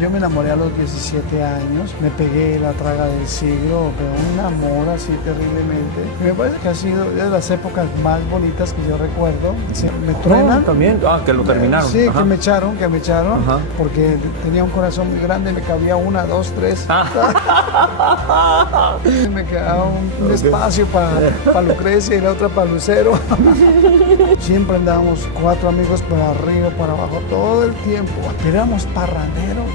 Yo me enamoré a los 17 años, me pegué la traga del siglo, pero un amor así terriblemente. Y me parece que ha sido de las épocas más bonitas que yo recuerdo. Me truenan. También. Que lo terminaron. Sí, Ajá. que me echaron, Ajá. porque tenía un corazón muy grande, me cabía 1, 2, 3. Me quedaba un espacio para Lucrecia y la otra para Lucero. Siempre andábamos 4 amigos para arriba, para abajo, todo el tiempo. Éramos parranderos,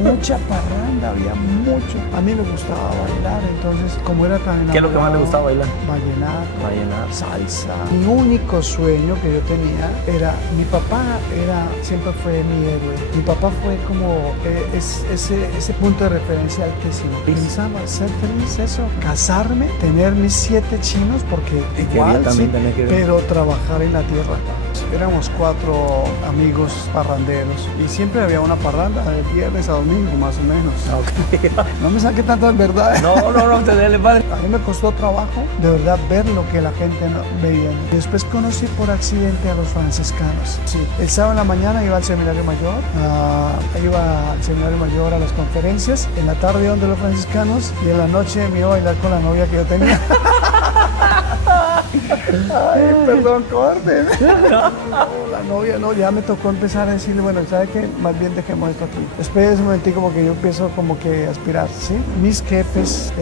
mucha parranda, había mucho. A mí me gustaba bailar, entonces como era tan enamorado, ¿Qué es lo que más le gustaba bailar? Vallenato, salsa. Mi único sueño que yo tenía era, mi papá siempre fue mi héroe. Mi papá fue como ese punto de referencia altísimo. Pensaba ser feliz, eso, casarme, tener mis 7 chinos, porque igual, sí, pero trabajar en la tierra. Éramos 4 amigos parranderos y siempre había una parranda de viernes a domingo, más o menos. Okay. No me saque tantas verdades. No, te dele, padre. A mí me costó trabajo, de verdad, ver lo que la gente no veía. Después conocí por accidente a los franciscanos. Sí. El sábado en la mañana iba al seminario mayor, a las conferencias. En la tarde iba donde los franciscanos y en la noche me iba a bailar con la novia que yo tenía. Ay, perdón, corten. No, la novia no, ya me tocó empezar a decirle, bueno, ¿sabe qué? Más bien dejemos esto aquí. Después de ese momentico como que yo empiezo como que a aspirar, ¿sí? Mis jefes,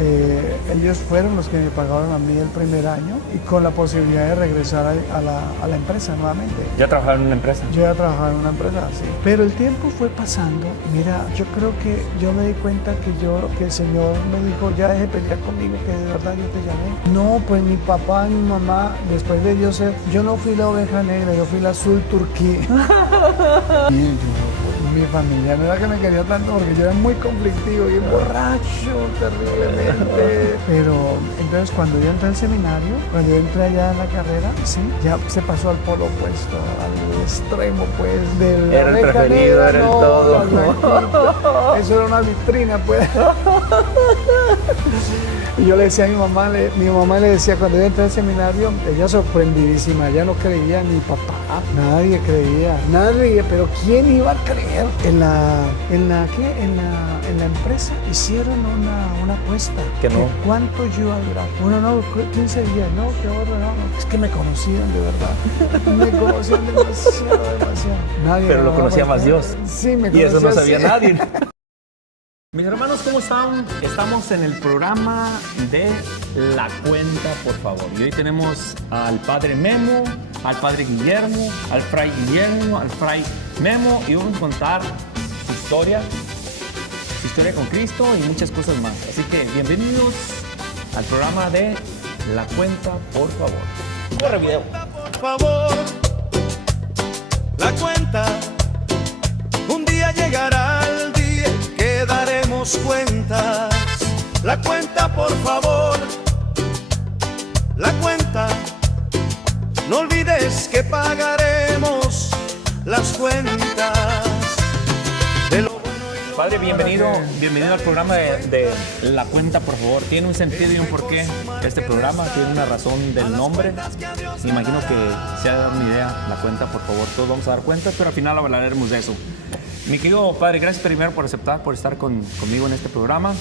ellos fueron los que me pagaron a mí el primer año y con la posibilidad de regresar a la empresa nuevamente. ¿Ya trabajaron en una empresa? Yo ya trabajaba en una empresa, sí. Pero el tiempo fue pasando. Mira, yo creo que yo me di cuenta que el Señor me dijo, ya deje de pelear conmigo, que de verdad yo te llamé. No, pues mi papá y mi mamá, después de yo no fui la oveja negra, yo fui la azul turquí. Mi familia no era que me quería tanto porque yo era muy conflictivo y borracho terriblemente. Pero entonces cuando yo entré al seminario, cuando yo entré allá en la carrera, sí, ya se pasó al polo opuesto, al extremo pues del era el preferido, negra, era el todo. Eso era una vitrina pues. Y yo le decía a mi mamá le decía cuando yo entré al seminario, ella sorprendidísima, ella no creía, ni papá, nadie creía, pero ¿quién iba a creer? En la empresa hicieron una apuesta. Que no. ¿Cuánto yo iba a durar? Bueno, no, 15 días, no, que ahora no. Es que me conocían de verdad. Me conocían demasiado. Nadie pero lo conocía más Dios. Sí, me conocía. Y eso no sabía nadie. Mis hermanos, ¿cómo están? Estamos en el programa de La Cuenta, por favor. Y hoy tenemos al Padre Memo, al Padre Guillermo, al Fray Guillermo, al Fray Memo, y vamos a contar su historia con Cristo y muchas cosas más. Así que bienvenidos al programa de La Cuenta, por favor. Corre video. Por favor, la cuenta, un día llegará el día que daremos cuentas. La cuenta, por favor, la cuenta, no olvides que pagaremos las cuentas de lo bueno y lo Padre, bienvenido al programa de La Cuenta, por favor. Tiene un sentido y un porqué este programa, tiene una razón del nombre. Me imagino que se ha dado una idea. La Cuenta, por favor, todos vamos a dar cuentas, pero al final hablaremos de eso. Mi querido Padre, gracias primero por estar conmigo en este programa.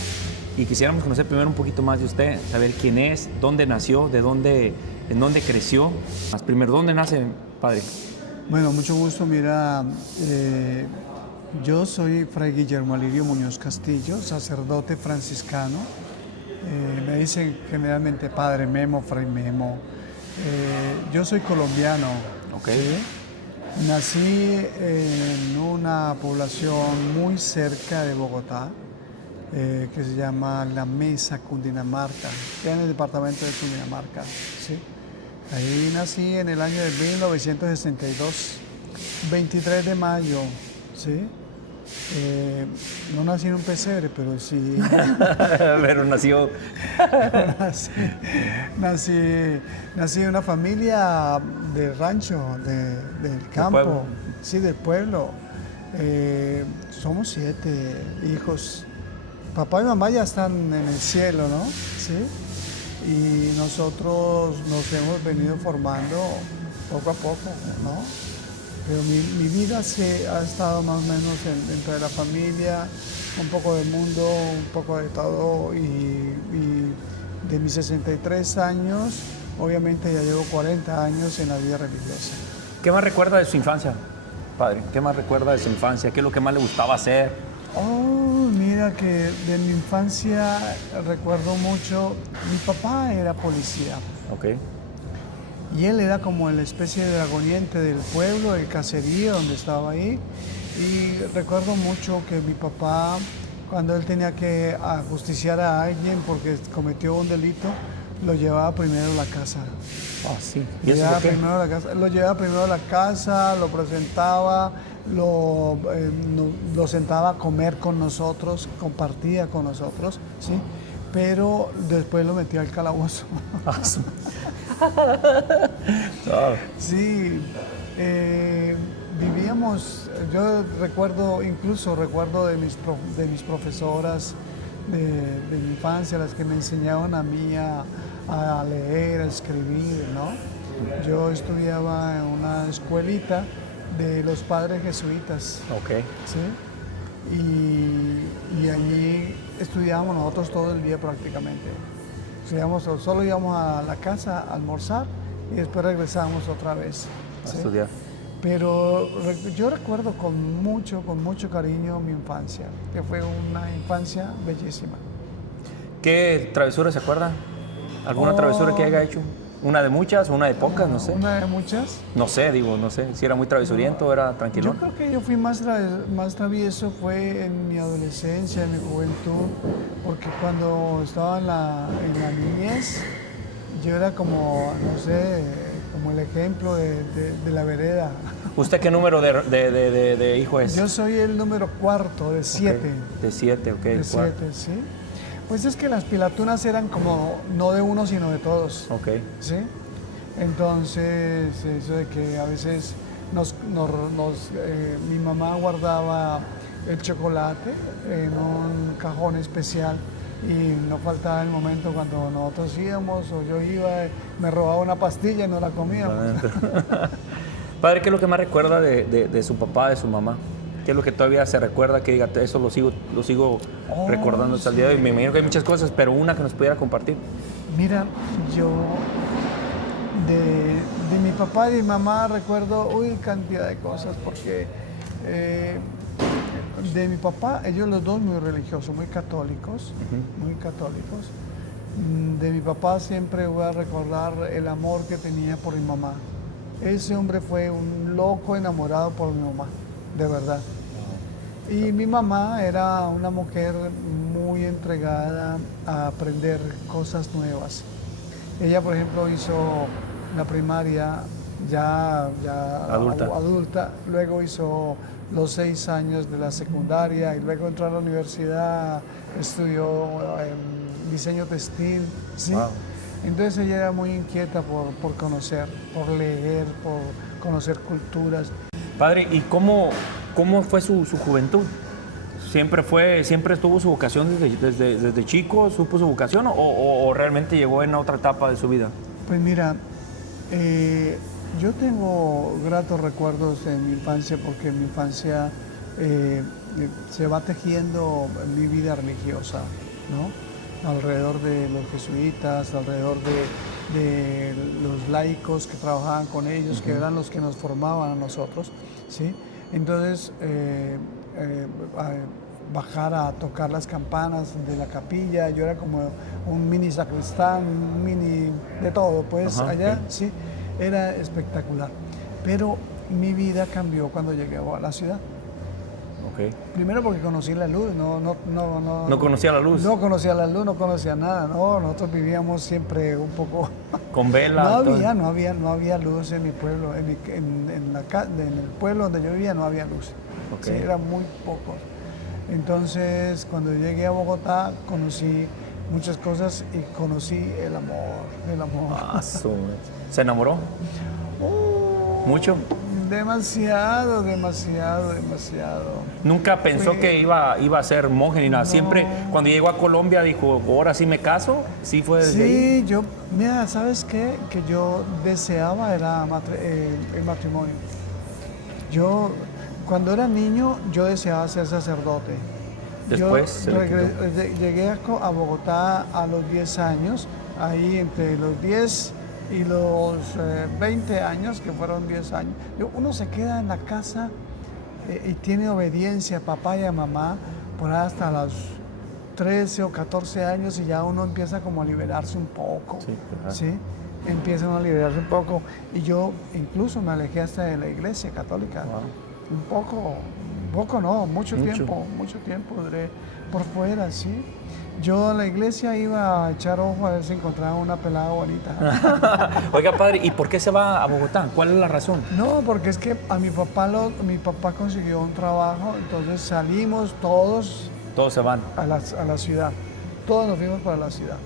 Y quisiéramos conocer primero un poquito más de usted, saber quién es, dónde nació, en dónde creció. Más primero, ¿dónde nace, Padre? Bueno, mucho gusto. Mira, yo soy Fray Guillermo Alirio Muñoz Castillo, sacerdote franciscano. Me dicen generalmente Padre Memo, Fray Memo. Yo soy colombiano. Okay. ¿Sí? Nací en una población muy cerca de Bogotá, que se llama La Mesa, Cundinamarca, que en el departamento de Cundinamarca. ¿Sí? Ahí nací en el año de 1962, 23 de mayo. ¿Sí? No nací en un pesebre, pero sí. Pero nació. nací en una familia de rancho, del campo, pueblo. Sí, del pueblo. Somos 7 hijos. Papá y mamá ya están en el cielo, ¿no? Sí. Y nosotros nos hemos venido formando poco a poco, ¿no? Pero mi vida se ha estado más o menos entre la familia, un poco del mundo, un poco de todo. Y de mis 63 años, obviamente ya llevo 40 años en la vida religiosa. ¿Qué más recuerda de su infancia, padre? ¿Qué más recuerda de su infancia? ¿Qué es lo que más le gustaba hacer? Oh, mira que de mi infancia recuerdo mucho, mi papá era policía. Ok. Y él era como la especie de dragoniente del pueblo, del caserío donde estaba ahí. Y recuerdo mucho que mi papá, cuando él tenía que ajusticiar a alguien porque cometió un delito, lo llevaba primero a la casa. Ah, sí. ¿Y Lo eso llevaba por qué? primero a la casa, lo llevaba primero a la casa, lo presentaba, lo sentaba a comer con nosotros, compartía con nosotros, ¿sí? Pero después lo metía al calabozo. Ah, sí. Ah, Sí, vivíamos, yo recuerdo, incluso recuerdo de mis profesoras de mi infancia, las que me enseñaban a mí a leer, a escribir, ¿no? Yo estudiaba en una escuelita de los padres jesuitas, ok. ¿sí? Y allí estudiábamos nosotros todo el día prácticamente. Solo íbamos a la casa a almorzar y después regresábamos otra vez. A ¿sí? estudiar. Pero yo recuerdo con mucho cariño mi infancia, que fue una infancia bellísima. ¿Qué travesura se acuerda? ¿Alguna travesura que haya hecho? ¿Una de muchas o una de pocas? No sé. Una de muchas. No sé, no sé. Si era muy travesuriento o era tranquilo. Yo creo que yo fui más travieso fue en mi adolescencia, en mi juventud, porque cuando estaba en la niñez, yo era como, no sé, como el ejemplo de la vereda. ¿Usted qué número de hijo es? Yo soy el número 4 de 7. Ok, de 7, ok. De 7, sí. Pues es que las pilatunas eran como no de uno, sino de todos. Ok. ¿Sí? Entonces, eso de que a veces mi mamá guardaba el chocolate en un cajón especial y no faltaba el momento cuando nosotros íbamos o yo iba, me robaba una pastilla y no la comíamos. Padre, ¿qué es lo que más recuerda de su papá, de su mamá? ¿Qué es lo que todavía se recuerda? Que diga, eso lo sigo recordando hasta el día de hoy. Me imagino que hay muchas cosas, pero una que nos pudiera compartir. Mira, yo de mi papá y mi mamá recuerdo cantidad de cosas, porque de mi papá, ellos los dos muy religiosos, muy católicos, muy católicos. De mi papá siempre voy a recordar el amor que tenía por mi mamá. Ese hombre fue un loco enamorado por mi mamá, de verdad. Y mi mamá era una mujer muy entregada a aprender cosas nuevas. Ella, por ejemplo, hizo la primaria ya adulta, luego hizo los 6 años de la secundaria y luego entró a la universidad, estudió diseño textil, ¿sí? Wow. Entonces ella era muy inquieta por conocer, por leer, por conocer culturas. Padre, ¿y cómo fue su juventud? ¿Siempre tuvo su vocación desde chico? ¿Supo su vocación o realmente llegó en otra etapa de su vida? Pues mira, yo tengo gratos recuerdos de mi infancia porque mi infancia se va tejiendo mi vida religiosa, ¿no? Alrededor de los jesuitas, alrededor de los laicos que trabajaban con ellos, que eran los que nos formaban a nosotros, ¿sí? Entonces, bajar a tocar las campanas de la capilla, yo era como un mini sacristán, un mini de todo, pues allá, sí, era espectacular. Pero mi vida cambió cuando llegué a la ciudad. Okay. Primero porque conocí la luz, ¿No conocía la luz? No conocía la luz, no conocía nada, no, nosotros vivíamos siempre un poco... ¿Con vela? No había luz en mi pueblo, en el pueblo donde yo vivía no había luz, sí, eran muy pocos. Entonces, cuando llegué a Bogotá, conocí muchas cosas y conocí el amor. Ah, ¿se enamoró? ¿Mucho? Demasiado. ¿Nunca pensó que iba a ser monje ni nada? No. Siempre, cuando llegó a Colombia, dijo, ahora sí me caso. ¿Sí fue desde ahí? Sí, mira, ¿sabes qué? Que yo deseaba era el matrimonio. Yo, cuando era niño, yo deseaba ser sacerdote. Después Llegué a Bogotá a los 10 años, ahí entre los 10 y los 20 años, que fueron 10 años. Uno se queda en la casa y tiene obediencia a papá y a mamá por ahí hasta los 13 o 14 años y ya uno empieza como a liberarse un poco. Sí, claro. ¿Sí? Empiezan a liberarse un poco. Y yo incluso me alejé hasta de la iglesia católica. Wow. Un poco no, mucho tiempo duré por fuera, ¿sí? Yo a la iglesia iba a echar ojo a ver si encontraba una pelada bonita. Oiga, padre, ¿y por qué se va a Bogotá? ¿Cuál es la razón? No, porque es que a mi papá consiguió un trabajo, entonces salimos todos Todos se van. a la ciudad. Todos nos fuimos para la ciudad.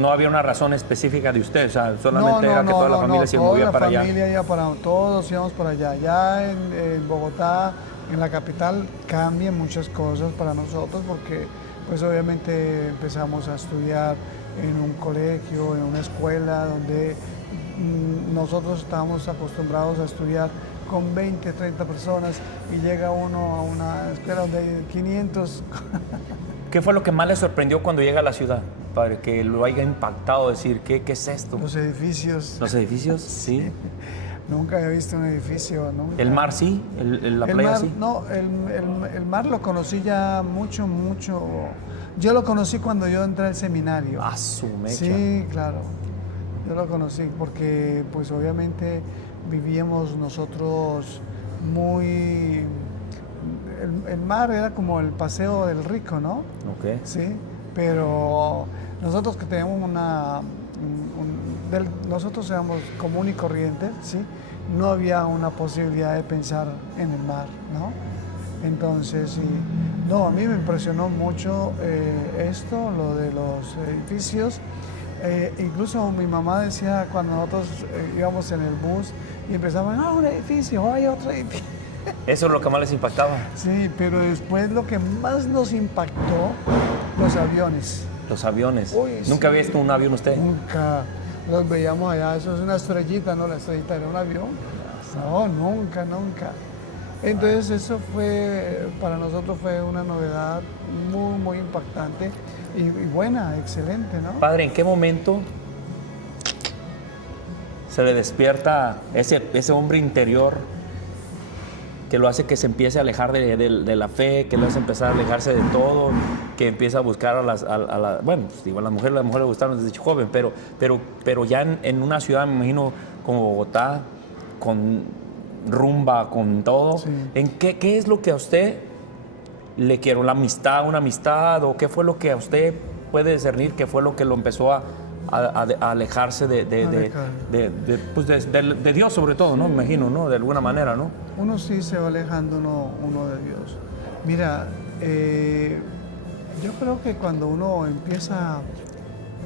No había una razón específica de usted, o sea, solamente era que toda la familia se movía para allá. Toda la familia iba todos íbamos para allá. Ya en Bogotá, en la capital, cambian muchas cosas para nosotros porque pues obviamente empezamos a estudiar en un colegio, en una escuela donde nosotros estábamos acostumbrados a estudiar con 20, 30 personas y llega uno a una escuela donde hay 500. ¿Qué fue lo que más le sorprendió cuando llega a la ciudad? Padre, que lo haya impactado, decir, ¿qué es esto? Los edificios. ¿Los edificios? Sí. Nunca había visto un edificio, nunca. ¿El mar sí? ¿La playa sí? No, el mar lo conocí ya mucho. Yo lo conocí cuando yo entré al seminario. ¡Ah, su mecha! Sí, claro. Yo lo conocí porque, pues, obviamente vivíamos nosotros muy... El mar era como el paseo del rico, ¿no? Ok. Sí, pero nosotros que tenemos nosotros éramos común y corriente, ¿sí? No había una posibilidad de pensar en el mar, ¿no? Entonces, sí, no, a mí me impresionó mucho esto, lo de los edificios. Incluso mi mamá decía cuando nosotros íbamos en el bus y empezaban, un edificio, hay otro edificio. ¿Eso es lo que más les impactaba? Sí, pero después lo que más nos impactó, los aviones. Los aviones. Uy, ¿Nunca sí. había visto un avión usted? Nunca los veíamos allá, eso es una estrellita, ¿no? La estrellita era un avión. No, nunca. Entonces eso fue, para nosotros fue una novedad muy, muy impactante y buena, excelente, ¿no? Padre, ¿en qué momento se le despierta ese hombre interior que lo hace que se empiece a alejar de la fe, que lo hace empezar a alejarse de todo, que empieza a buscar bueno, pues digo, a las mujeres le gustaron desde joven, pero ya en una ciudad, me imagino, como Bogotá, con rumba, con todo, Sí. ¿en qué es lo que a usted le quiero? ¿Una amistad? ¿O qué fue lo que a usted puede discernir que fue lo que lo empezó a alejarse de Dios sobre todo, ¿no? Me imagino, ¿no? De alguna manera, ¿no? Uno sí se va alejando uno de Dios. Mira, yo creo que cuando uno empieza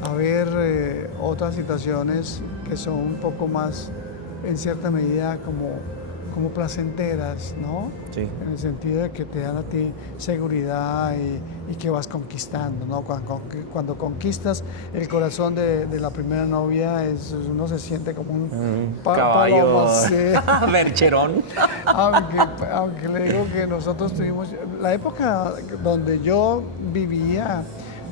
a ver otras situaciones que son un poco más, en cierta medida, como placenteras, ¿no? Sí. En el sentido de que te dan a ti seguridad y que vas conquistando, ¿no? Cuando conquistas el corazón de la primera novia, uno se siente como un caballo palomo, sí. mercherón. Aunque le digo que nosotros tuvimos... La época donde yo vivía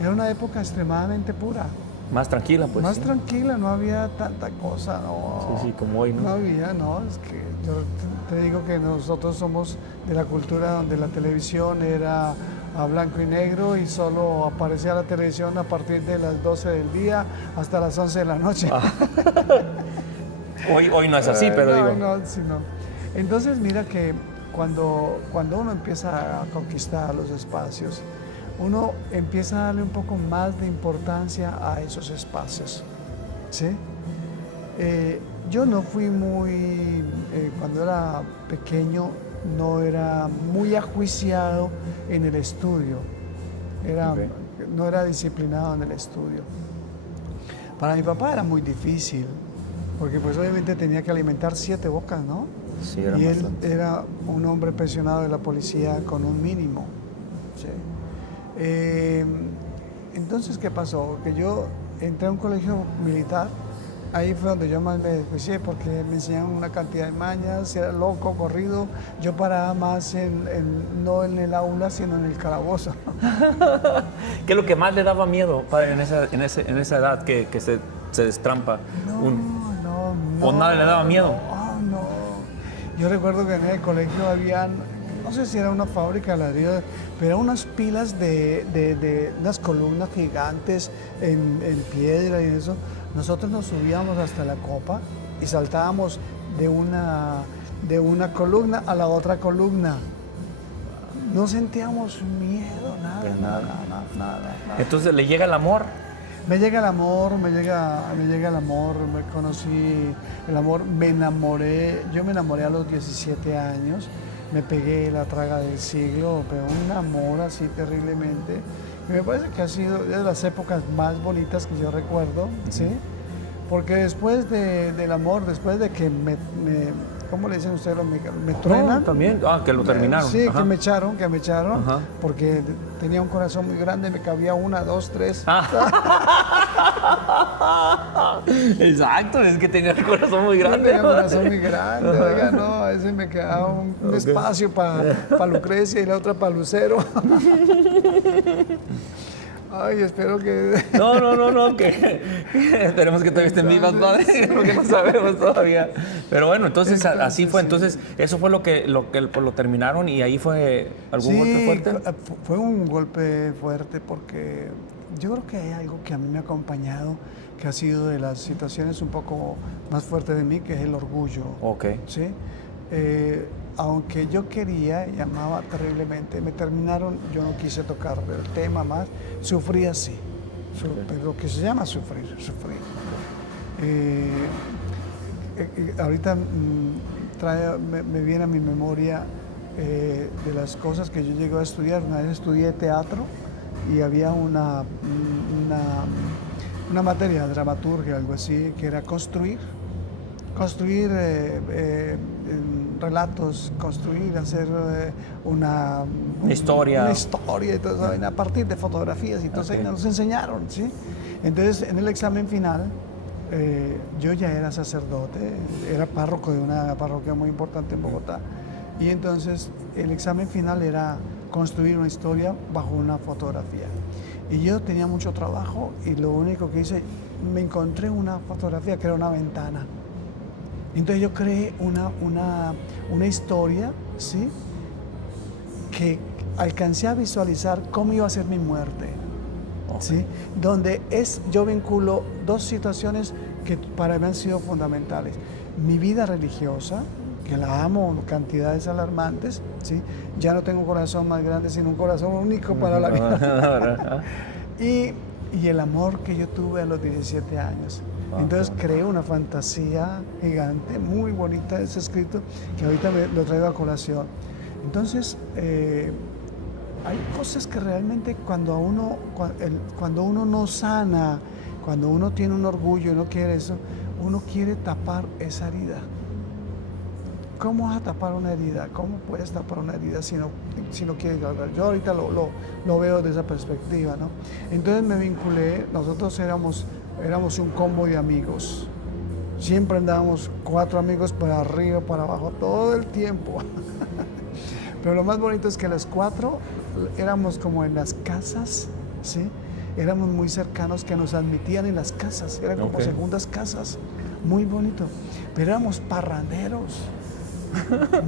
era una época extremadamente pura. Más tranquila, pues. Más sí. tranquila, no había tanta cosa, ¿no? Sí, como hoy, ¿no? No había, no, es que yo te digo que nosotros somos de la cultura donde la televisión era a blanco y negro y solo aparecía la televisión a partir de las 12 del día hasta las 11 de la noche. Hoy no es así, pero no, digo... No, sí, no. Entonces mira que cuando uno empieza a conquistar los espacios, uno empieza a darle un poco más de importancia a esos espacios, ¿sí? Yo no fui cuando era pequeño, no era muy ajuiciado en el estudio, no era disciplinado en el estudio. Para mi papá era muy difícil, porque pues obviamente tenía que alimentar 7 bocas, ¿no? Sí, era y él bastante. era un hombre pensionado de la policía con un mínimo, ¿sí? Entonces, ¿qué pasó? Que yo entré a un colegio militar ahí fue donde yo más me desjuicié porque me enseñaron una cantidad de mañas, era loco, corrido. Yo paraba más no en el aula, sino en el calabozo. ¿Qué es lo que más le daba miedo, padre, en esa edad que se destrampa? ¿O nada le daba miedo? No. Yo recuerdo que en el colegio habían, no sé si era una fábrica de ladrillos, pero eran unas pilas de unas columnas gigantes en piedra y eso. Nosotros nos subíamos hasta la copa y saltábamos de una columna a la otra columna. No sentíamos miedo, nada. Entonces, ¿le llega el amor? Me llega el amor, me llega el amor, me conocí el amor, yo me enamoré a los 17 años, me pegué la traga del siglo, pero un amor así terriblemente. Y me parece que ha sido de las épocas más bonitas que yo recuerdo, ¿sí? Porque después del amor, después de que ¿cómo le dicen ustedes los mexicanos? ¿Me truenan? También, que lo terminaron. Sí, Ajá. que me echaron, Ajá. porque tenía un corazón muy grande, me cabía 1, 2, 3. Exacto, es que tenía el corazón muy grande. Tenía un corazón muy grande, oiga, no, ese me quedaba un espacio para Lucrecia y la otra para Lucero. Ay, espero que... No, que esperemos que todavía estén vivas, padre, porque no sabemos todavía. Pero bueno, entonces así fue, entonces eso fue lo que lo terminaron y ahí fue algún golpe fuerte. Fue un golpe fuerte porque yo creo que hay algo que a mí me ha acompañado, que ha sido de las situaciones un poco más fuertes de mí, que es el orgullo. Ok. ¿Sí? Aunque yo quería y amaba terriblemente, me terminaron, yo no quise tocar el tema más, sufrí así, pero lo que se llama sufrir. Ahorita me viene a mi memoria de las cosas que yo llegué a estudiar. Una vez estudié teatro y había una materia, dramaturgia, algo así, que era construir relatos, hacer una historia y todo eso, a partir de fotografías y entonces nos enseñaron, ¿sí? Entonces en el examen final yo ya era sacerdote, era párroco de una parroquia muy importante en Bogotá y entonces el examen final era construir una historia bajo una fotografía y yo tenía mucho trabajo y lo único que hice, me encontré una fotografía que era una ventana. Entonces yo creé una historia, ¿sí? Que alcancé a visualizar cómo iba a ser mi muerte, ¿sí? Donde yo vinculo dos situaciones que para mí han sido fundamentales. Mi vida religiosa, que la amo, cantidades alarmantes, ¿sí? Ya no tengo un corazón más grande, sino un corazón único para la vida. y el amor que yo tuve a los 17 años. Entonces creé una fantasía gigante, muy bonita ese escrito, que ahorita lo traigo a colación. Entonces, hay cosas que realmente cuando uno no sana, cuando uno tiene un orgullo y no quiere eso, uno quiere tapar esa herida. ¿Cómo vas a tapar una herida? ¿Cómo puedes tapar una herida si no quieres hablar? Yo ahorita lo veo desde esa perspectiva, ¿no? Entonces me vinculé, nosotros éramos un combo de amigos. Siempre andábamos 4 amigos para arriba, para abajo, todo el tiempo. Pero lo más bonito es que los 4 éramos como en las casas, ¿sí? Éramos muy cercanos, que nos admitían en las casas, eran como segundas casas, muy bonito. Pero éramos parranderos,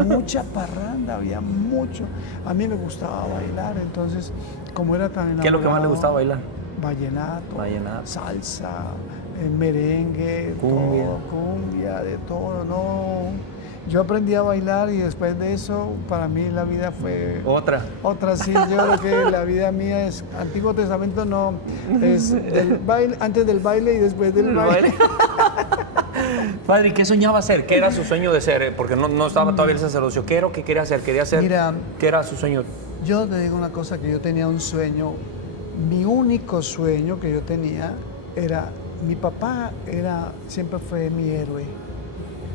mucha parranda, había mucho. A mí me gustaba bailar, entonces, como era tan enamorado... ¿Qué es lo que más le gustaba bailar? Vallenato, salsa, merengue, cumbia, de todo, ¿no? Yo aprendí a bailar y después de eso, para mí la vida fue... Otra, sí. Yo creo que la vida mía es... Antiguo Testamento no, es antes del baile y después del baile. Padre, ¿qué soñaba hacer? ¿Qué era su sueño de ser? Porque no estaba todavía el sacerdocio. ¿Qué era lo que quería hacer? Mira, ¿qué era su sueño? Yo te digo una cosa, que yo tenía un sueño. Mi único sueño que yo tenía era, mi papá siempre fue mi héroe.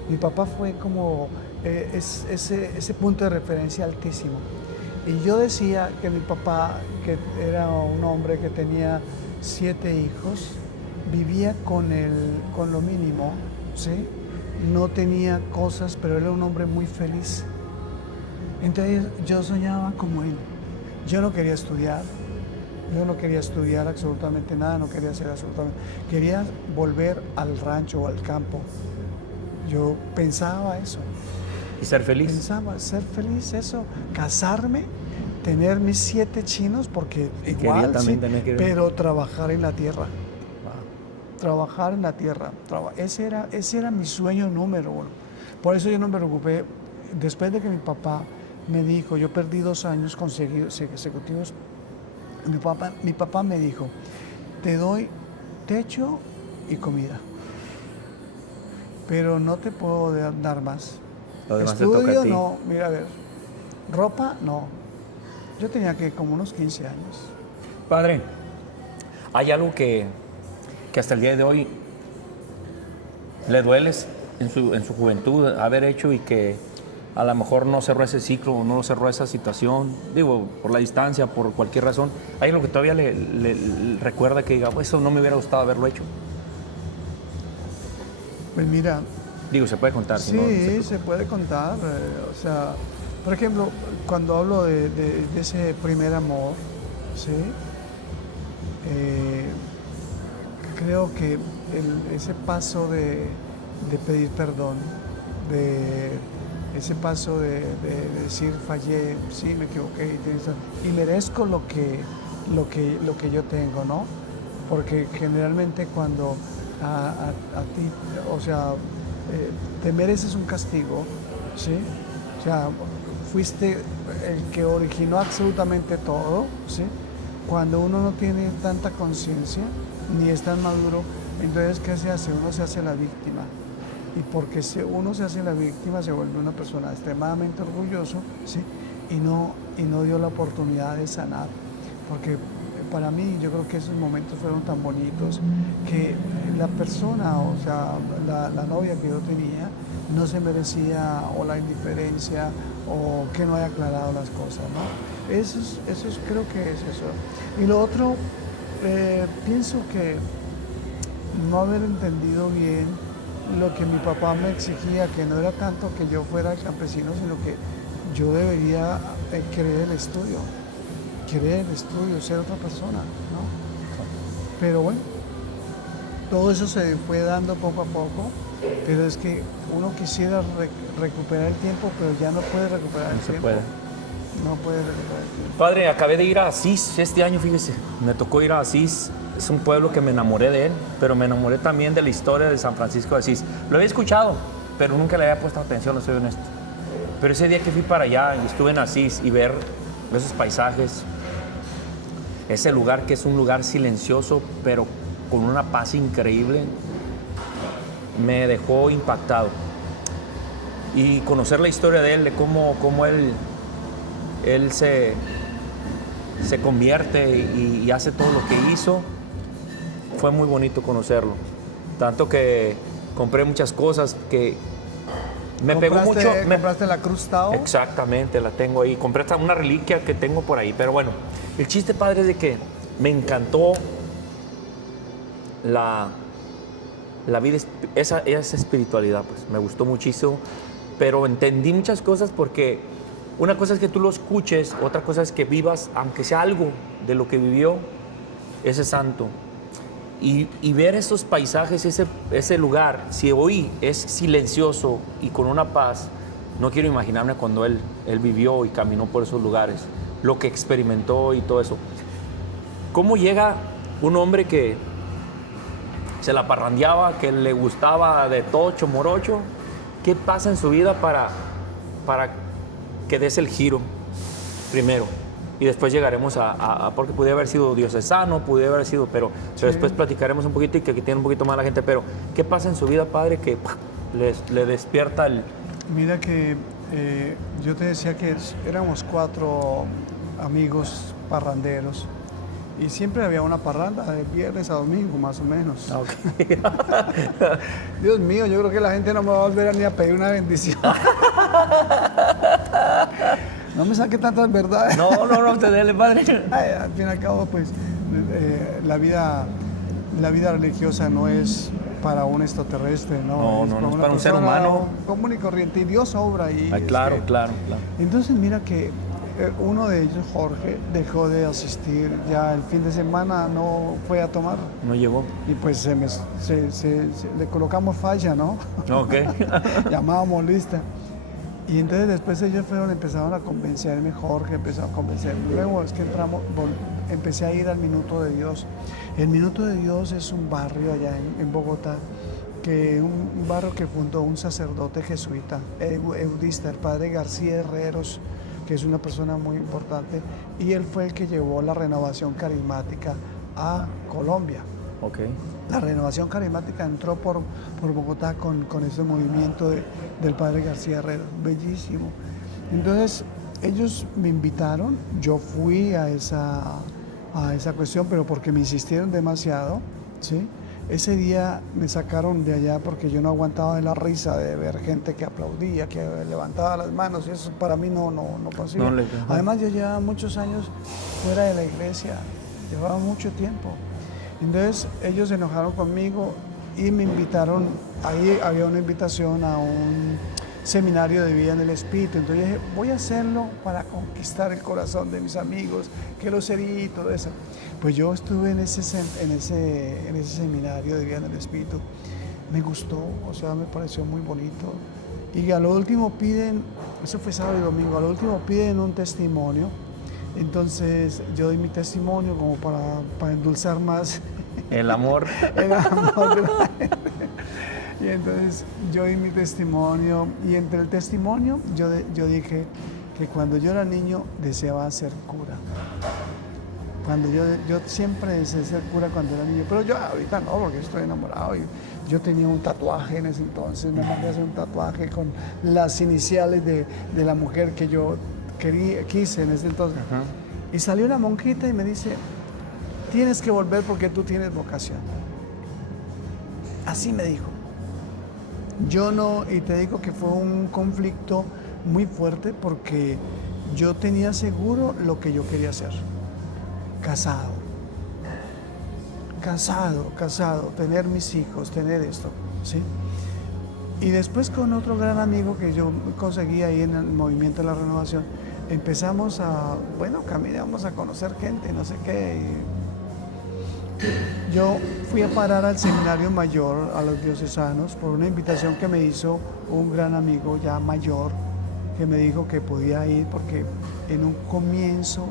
Mi papá fue como ese punto de referencia altísimo. Y yo decía que mi papá, que era un hombre que tenía 7 hijos, vivía con lo mínimo, ¿sí? No tenía cosas, pero era un hombre muy feliz. Entonces yo soñaba como él. Yo no quería estudiar absolutamente nada, no quería hacer absolutamente. Quería volver al rancho o al campo. Yo pensaba eso. ¿Y ser feliz? Pensaba ser feliz, eso, casarme, tener mis 7 chinos, porque Y igual, quería también sí, tener que... pero trabajar en la tierra. Trabajar en la tierra. Ese era mi sueño número 1. Por eso yo no me preocupé. Después de que mi papá me dijo, yo perdí 2 años consecutivos, mi papá me dijo, te doy techo y comida, pero no te puedo dar más. Lo demás te toca a Estudio, ti. no, mira, a ver, ropa, no. Yo tenía que como unos 15 años. Padre, hay algo que hasta el día de hoy le dueles en su juventud haber hecho y que a lo mejor no cerró ese ciclo o no cerró esa situación, digo, por la distancia, por cualquier razón. ¿Hay algo que todavía le recuerda que diga, pues eso no me hubiera gustado haberlo hecho? Pues mira, Digo, se puede contar. sí, si no, se puede contar. O sea, por ejemplo, cuando hablo de ese primer amor, ¿sí? Creo que ese paso de pedir perdón, ese paso de decir fallé, sí, me equivoqué y merezco lo que yo tengo, ¿no? Porque generalmente cuando a ti, o sea, te mereces un castigo, ¿sí? O sea, fuiste el que originó absolutamente todo, ¿sí? Cuando uno no tiene tanta conciencia, ni es tan maduro, entonces, ¿qué se hace? Uno se hace la víctima. Y porque uno se hace la víctima, se vuelve una persona extremadamente orgulloso, ¿sí? Y no dio la oportunidad de sanar. Porque para mí, yo creo que esos momentos fueron tan bonitos que la persona, o sea, la novia que yo tenía, no se merecía o la indiferencia o que no haya aclarado las cosas, ¿no? Eso creo que es eso. Y lo otro, pienso que no haber entendido bien lo que mi papá me exigía, que no era tanto que yo fuera campesino, sino que yo debería querer el estudio, ser otra persona, ¿no? Pero bueno, todo eso se fue dando poco a poco, pero es que uno quisiera recuperar el tiempo, pero ya no puede recuperar el tiempo. No puede recuperar el tiempo. Padre, acabé de ir a Asís este año, fíjese. Me tocó ir a Asís. Es un pueblo que me enamoré de él, pero me enamoré también de la historia de San Francisco de Asís. Lo había escuchado, pero nunca le había puesto atención, no soy honesto. Pero ese día que fui para allá y estuve en Asís y ver esos paisajes, ese lugar que es un lugar silencioso, pero con una paz increíble, me dejó impactado. Y conocer la historia de él, de cómo él se convierte y hace todo lo que hizo, fue muy bonito conocerlo. Tanto que compré muchas cosas que me pegó mucho. ¿Compraste la Cruz Tao? Exactamente, la tengo ahí. Compré hasta una reliquia que tengo por ahí. Pero bueno, el chiste, padre, es de que me encantó la vida, esa espiritualidad, pues me gustó muchísimo. Pero entendí muchas cosas porque una cosa es que tú lo escuches, otra cosa es que vivas, aunque sea algo de lo que vivió ese santo. Y ver esos paisajes, ese lugar, si hoy es silencioso y con una paz, no quiero imaginarme cuando él vivió y caminó por esos lugares, lo que experimentó y todo eso. ¿Cómo llega un hombre que se la parrandeaba, que le gustaba de tocho, morocho? ¿Qué pasa en su vida para que des el giro primero? Y después llegaremos porque pudiera haber sido diocesano, pudiera haber sido, pero después platicaremos un poquito y que aquí tiene un poquito más la gente. Pero, ¿qué pasa en su vida, padre, que le despierta el...? Mira que yo te decía que éramos 4 amigos parranderos y siempre había una parranda de viernes a domingo, más o menos. Okay. Dios mío, yo creo que la gente no me va a volver ni a pedir una bendición. No me saque tantas verdades. No, te dele, padre. Ay, al fin y al cabo, pues, la vida la vida religiosa no es para un extraterrestre, ¿no? No, es una para un ser persona humano. común y corriente, y Dios obra ahí. Ay, claro. Entonces mira que uno de ellos, Jorge, dejó de asistir, ya el fin de semana no fue a tomar, No llegó. y pues le colocamos falla, ¿no? Ok. Llamábamos lista. Y entonces después ellos empezaron a convencerme, Jorge empezó a convencerme. Luego es que empecé a ir al Minuto de Dios. El Minuto de Dios es un barrio allá en Bogotá, un barrio que fundó un sacerdote jesuita, eudista, el padre García Herreros, que es una persona muy importante, y él fue el que llevó la renovación carismática a Colombia. Ok. La renovación carismática entró por Bogotá con ese movimiento del padre García Herrera, bellísimo. Entonces ellos me invitaron, yo fui a esa cuestión, pero porque me insistieron demasiado, ¿sí? Ese día me sacaron de allá porque yo no aguantaba de la risa de ver gente que aplaudía, que levantaba las manos, y eso para mí no posible. Además yo llevaba muchos años fuera de la iglesia, llevaba mucho tiempo. Entonces ellos se enojaron conmigo y me invitaron, ahí había una invitación a un seminario de vida en el Espíritu. Entonces dije, voy a hacerlo para conquistar el corazón de mis amigos, que lo sería y todo eso. Pues yo estuve en ese seminario de vida en el Espíritu. Me gustó, o sea, me pareció muy bonito. Y a lo último piden, eso fue sábado y domingo, a lo último piden un testimonio. Entonces yo doy mi testimonio como para endulzar más el amor. El amor de la gente. Y entonces yo di mi testimonio, y entre el testimonio yo dije que cuando yo era niño deseaba ser cura. Cuando yo siempre deseé ser cura cuando era niño, pero yo ahorita no, porque estoy enamorado. Y yo tenía un tatuaje en ese entonces, me mandé a hacer un tatuaje con las iniciales de la mujer que yo quise en ese entonces. Ajá. Y salió una monjita y me dice, tienes que volver porque tú tienes vocación. Así me dijo. Yo no, y te digo que fue un conflicto muy fuerte porque yo tenía seguro lo que yo quería hacer. Casado, tener mis hijos, tener esto, ¿sí? Y después con otro gran amigo que yo conseguí ahí en el Movimiento de la Renovación, empezamos caminamos a conocer gente, no sé qué. Y yo fui a parar al Seminario Mayor, a los diocesanos, por una invitación que me hizo un gran amigo ya mayor, que me dijo que podía ir porque en un comienzo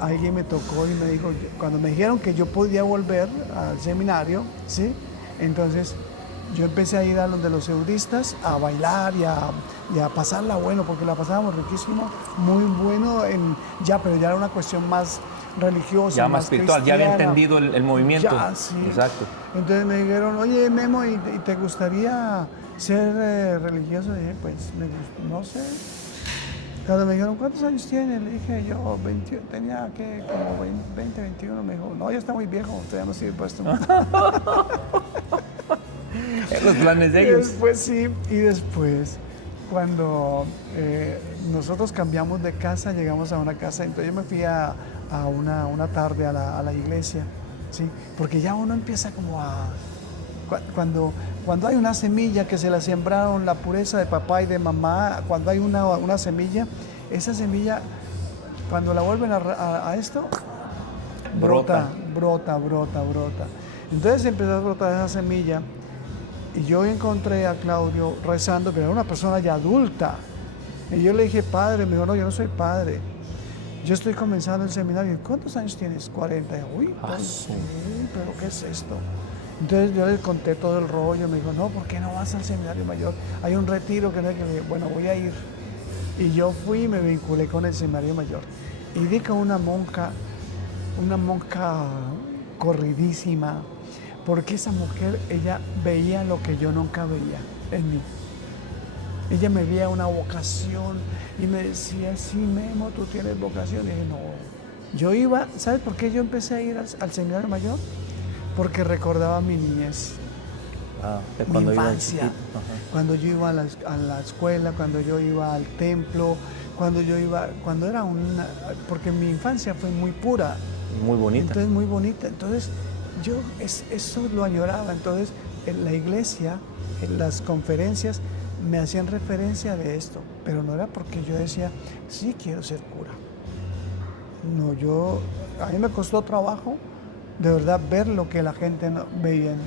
alguien me tocó y me dijo, cuando me dijeron que yo podía volver al seminario, ¿sí? Entonces yo empecé a ir a los de los eudistas a bailar y a pasarla bueno, porque la pasábamos riquísimo, muy bueno, pero ya era una cuestión más religiosa, ya más espiritual, cristiana. ya había entendido el movimiento. Ya, sí. Exacto. Entonces me dijeron, oye Memo, ¿y te gustaría ser religioso? Y dije, pues no sé. Cuando me dijeron, ¿cuántos años tienes? Le dije yo, 20, tenía que como 20, 21. Me dijo, no, ya está muy viejo, usted ya no sirve para esto. Los planes de ellos. Y después, cuando nosotros cambiamos de casa, llegamos a una casa, entonces yo me fui a una tarde a la iglesia, ¿sí? Porque ya uno empieza como a... Cuando hay una semilla que se la sembraron, la pureza de papá y de mamá, cuando hay una semilla, esa semilla, cuando la vuelven a esto, brota. Entonces empezó a brotar esa semilla y yo encontré a Claudio rezando, pero era una persona ya adulta. Y yo le dije, padre, me dijo, no, yo no soy padre. Yo estoy comenzando el seminario. ¿Cuántos años tienes? 40. Uy, pues, sí, pero ¿qué es esto? Entonces yo le conté todo el rollo, me dijo, no, ¿por qué no vas al seminario mayor? Hay un retiro que bueno, voy a ir. Y yo fui y me vinculé con el seminario mayor. Y di con una monja corridísima, porque esa mujer, ella veía lo que yo nunca veía en mí. Ella me veía una vocación y me decía, sí, Memo, tú tienes vocación. Y dije, no. Yo iba, ¿sabes por qué yo empecé a ir al seminario mayor? Porque recordaba mi niñez, mi infancia, cuando yo iba a la escuela, cuando yo iba al templo, cuando era porque mi infancia fue muy pura. Muy bonita. Entonces, muy bonita. Entonces, eso lo añoraba. Entonces, en la iglesia, en las conferencias, me hacían referencia de esto, pero no era porque yo decía, sí quiero ser cura. No, a mí me costó trabajo, de verdad, ver lo que la gente veía en mí.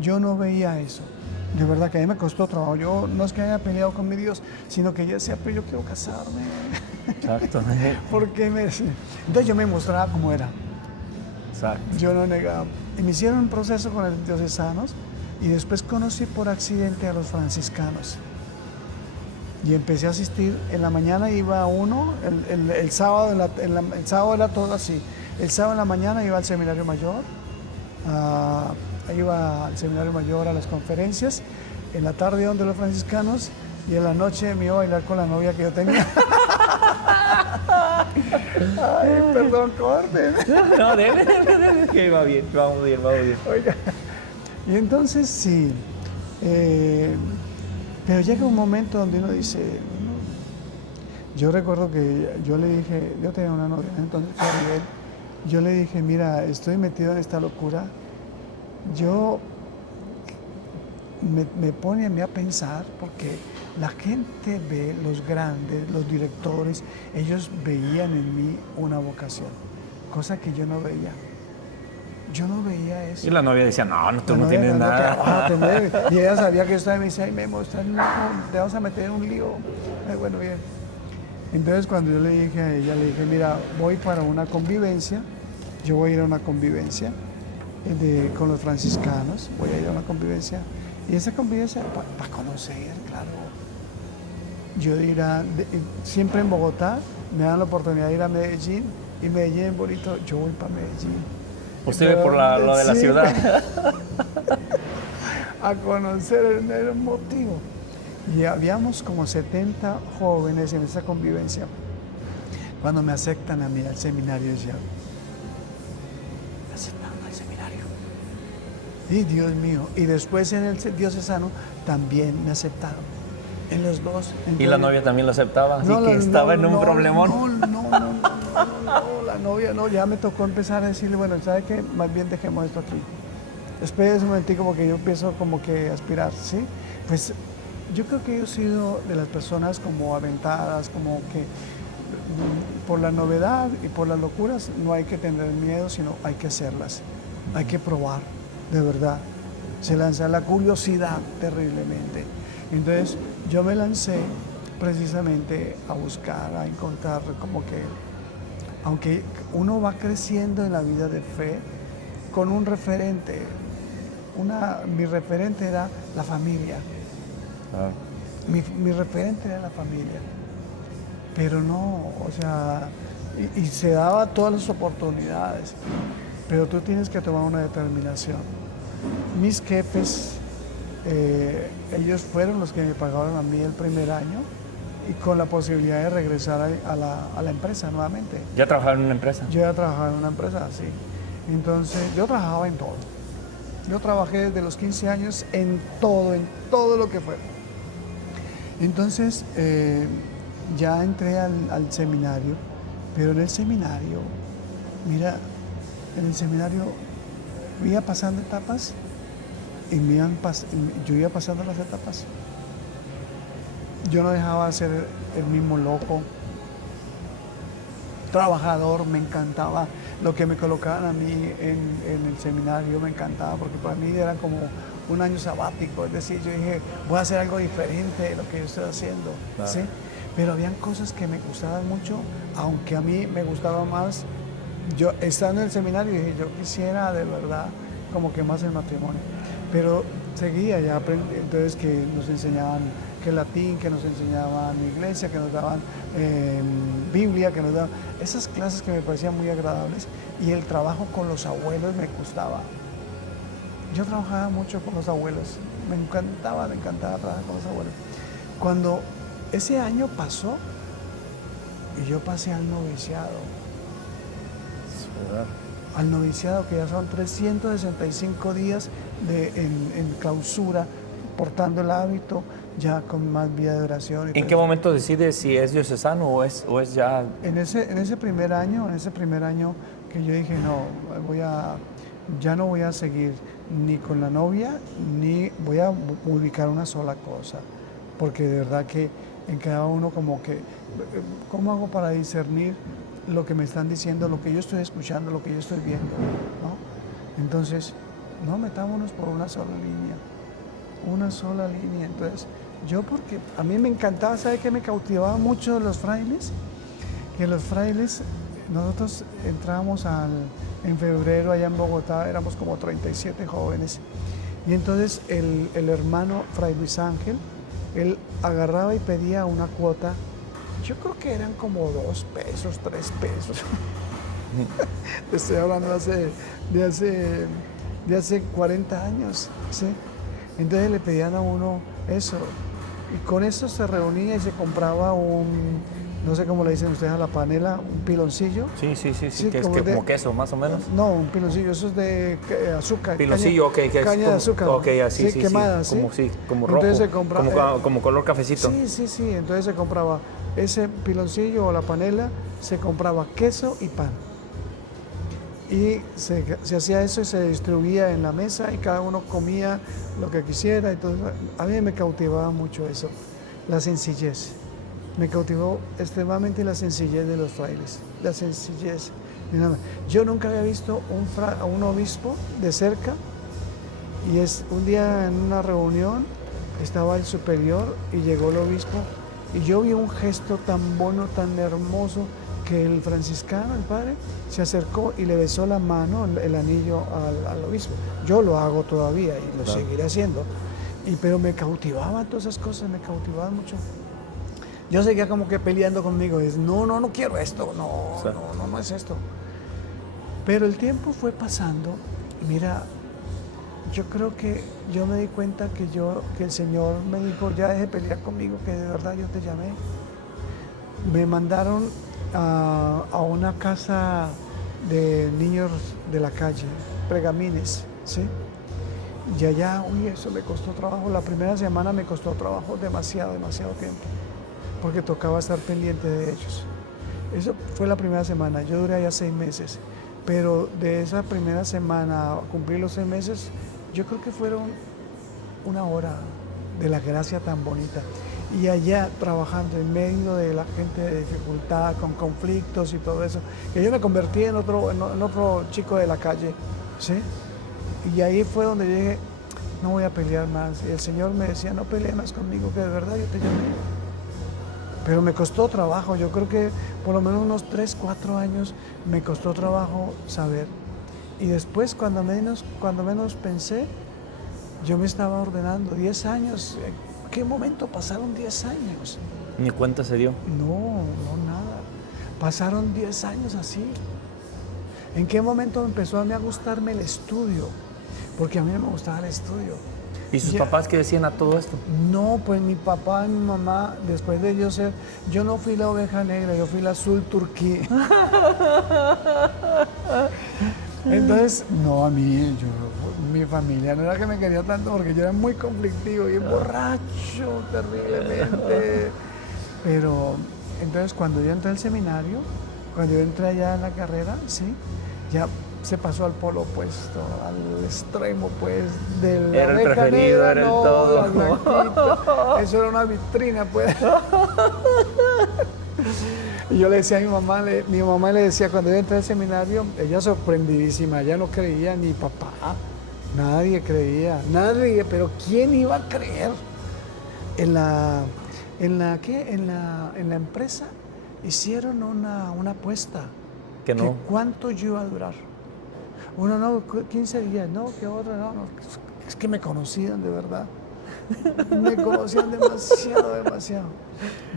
Yo no veía eso. De verdad que a mí me costó trabajo. Yo no es que haya peleado con mi Dios, sino que yo decía, pero yo quiero casarme. Exacto. Entonces yo me mostraba como era. Exacto. Yo no negaba. Y me hicieron un proceso con los diocesanos y después conocí por accidente a los franciscanos. Y empecé a asistir. En la mañana iba uno, el sábado, el sábado era todo así. El sábado en la mañana iba al seminario mayor, iba al seminario mayor a las conferencias. En la tarde iba donde los franciscanos y en la noche me iba a bailar con la novia que yo tenía. Ay, perdón, corte. No, debe, que va bien, vamos bien. Oiga, y entonces sí, pero llega un momento donde uno dice, no. Yo recuerdo que yo le dije, yo tenía una novia, entonces yo le dije, mira, estoy metido en esta locura, me pone a mí a pensar, porque la gente ve, los grandes, los directores, ellos veían en mí una vocación, cosa que yo no veía. Yo no veía eso. Y la novia decía, no, tú no tienes nada. Y ella sabía que yo estaba y me decía, ay, Memo, te vas a meter en un lío. Ay, bueno, bien. Entonces cuando yo le dije a ella, le dije, mira, voy para una convivencia, yo voy a ir a una convivencia con los franciscanos, voy a ir a una convivencia. Y esa convivencia, para conocer, claro. Yo de ir siempre en Bogotá, me dan la oportunidad de ir a Medellín, y Medellín es bonito, yo voy para Medellín. Usted ve por lo de la ciudad. A conocer el motivo. Y habíamos como 70 jóvenes en esa convivencia. Cuando me aceptan a mí al seminario, decía, me aceptaron al seminario. Y Dios mío. Y después en el diocesano también me aceptaron. En los dos. Entonces, ¿y la novia también lo aceptaba? Así que estaba en un problemón. No, la novia no, ya me tocó empezar a decirle, bueno, ¿sabe qué? Más bien dejemos esto aquí. Espérese un momentico porque yo empiezo como que a aspirar, ¿sí? Pues yo creo que yo he sido de las personas como aventadas, como que por la novedad y por las locuras no hay que tener miedo, sino hay que hacerlas, hay que probar, de verdad. Se lanza la curiosidad terriblemente. Entonces yo me lancé precisamente a buscar, a encontrar como que, aunque uno va creciendo en la vida de fe, con un referente, mi referente era la familia. Mi referente era la familia. Pero no, o sea, y se daba todas las oportunidades, pero tú tienes que tomar una determinación. Mis jefes, ellos fueron los que me pagaron a mí el primer año y con la posibilidad de regresar a la empresa nuevamente. ¿Ya trabajaba en una empresa? Yo ya trabajaba en una empresa, sí. Entonces, yo trabajaba en todo. Yo trabajé desde los 15 años en todo lo que fue. Entonces, ya entré al seminario, pero en el seminario, mira, en el seminario iba pasando etapas y yo iba pasando las etapas. Yo no dejaba de ser el mismo loco, trabajador, me encantaba lo que me colocaban a mí en el seminario, me encantaba porque para mí era como un año sabático, es decir, yo dije, voy a hacer algo diferente de lo que yo estoy haciendo, claro. ¿Sí? Pero habían cosas que me gustaban mucho, aunque a mí me gustaba más, yo estando en el seminario dije, yo quisiera de verdad como que más el matrimonio, pero seguía ya aprendí, entonces que nos enseñaban que latín, que nos enseñaban iglesia, que nos daban Biblia, que nos daban esas clases que me parecían muy agradables, y el trabajo con los abuelos me gustaba. Yo trabajaba mucho con los abuelos, me encantaba trabajar con los abuelos. Cuando ese año pasó y yo pasé al noviciado, al noviciado, que ya son 365 días en clausura, portando el hábito, ya con más vida de oración. ¿En qué momento decides si es diocesano o es ya...? En ese primer año que yo dije, no, ya no voy a seguir ni con la novia, ni voy a ubicar una sola cosa, porque de verdad que en cada uno como que, ¿cómo hago para discernir lo que me están diciendo, lo que yo estoy escuchando, lo que yo estoy viendo, ¿no? Entonces, no metámonos por una sola línea. Entonces, yo porque a mí me encantaba, ¿sabe qué me cautivaba mucho de los frailes? Que los frailes, nosotros entrábamos en febrero allá en Bogotá, éramos como 37 jóvenes, y entonces el hermano Fray Luis Ángel, él agarraba y pedía una cuota, yo creo que eran como 2 pesos, 3 pesos. Te estoy hablando de hace 40 años, ¿sí? Entonces le pedían a uno eso, y con eso se reunía y se compraba no sé cómo le dicen ustedes a la panela, un piloncillo. Sí, que es como queso, más o menos. No, un piloncillo, eso es de azúcar. Piloncillo, ok, que es caña de azúcar. Ok, así, sí, quemada, sí. ¿sí? Como rojo, entonces se compra, como color cafecito. Sí, entonces se compraba ese piloncillo o la panela, se compraba queso y pan. Y se hacía eso y se distribuía en la mesa y cada uno comía lo que quisiera. Entonces, a mí me cautivaba mucho eso, la sencillez. Me cautivó extremadamente la sencillez de los frailes, la sencillez. Yo nunca había visto a un obispo de cerca, y un día en una reunión estaba el superior y llegó el obispo, y yo vi un gesto tan bueno, tan hermoso, que el franciscano, el padre, se acercó y le besó la mano, el anillo al obispo. Yo lo hago todavía y lo seguiré haciendo, pero me cautivaban todas esas cosas, me cautivaban mucho. Yo seguía como que peleando conmigo, no quiero esto, no es esto. Pero el tiempo fue pasando, y mira, yo creo que yo me di cuenta que el Señor me dijo, ya deje de pelear conmigo, que de verdad yo te llamé. Me mandaron a una casa de niños de la calle, Pregamines, ¿sí? Y allá, eso me costó trabajo, la primera semana me costó trabajo, demasiado tiempo, porque tocaba estar pendiente de ellos. Eso fue la primera semana, yo duré allá 6 meses, pero de esa primera semana a cumplir los 6 meses, yo creo que fueron 1 hora de la gracia tan bonita. Y allá trabajando en medio de la gente de dificultad, con conflictos y todo eso, que yo me convertí en otro chico de la calle, ¿sí? Y ahí fue donde yo dije, no voy a pelear más. Y el Señor me decía, no pelees más conmigo, que de verdad yo te llamé. Pero me costó trabajo, yo creo que por lo menos unos 3, 4 años me costó trabajo saber. Y después, cuando menos pensé, yo me estaba ordenando, 10 años. ¿En qué momento pasaron 10 años? ¿Ni cuenta se dio? No, nada. Pasaron 10 años así. ¿En qué momento empezó a mí a gustarme el estudio? Porque a mí no me gustaba el estudio. ¿Y sus papás qué decían a todo esto? No, pues mi papá y mi mamá, después de yo no fui la oveja negra, yo fui la azul turquí. Entonces, no, mi familia no era que me quería tanto, porque yo era muy conflictivo y borracho terriblemente. Pero entonces cuando yo entré al seminario, cuando yo entré allá en la carrera, sí, ya se pasó al polo opuesto, al extremo, pues, de la era el preferido, negra, era el todo. la blanquita. Eso era una vitrina, pues. Y yo le decía a mi mamá le decía, cuando yo entré al seminario, ella sorprendidísima, ella no creía, ni papá, nadie creía, pero ¿quién iba a creer? En la empresa hicieron una apuesta. Que no. Que cuánto yo iba a durar. Uno no, 15 días, no, que otro no. Es que me conocían de verdad. Me conocían demasiado.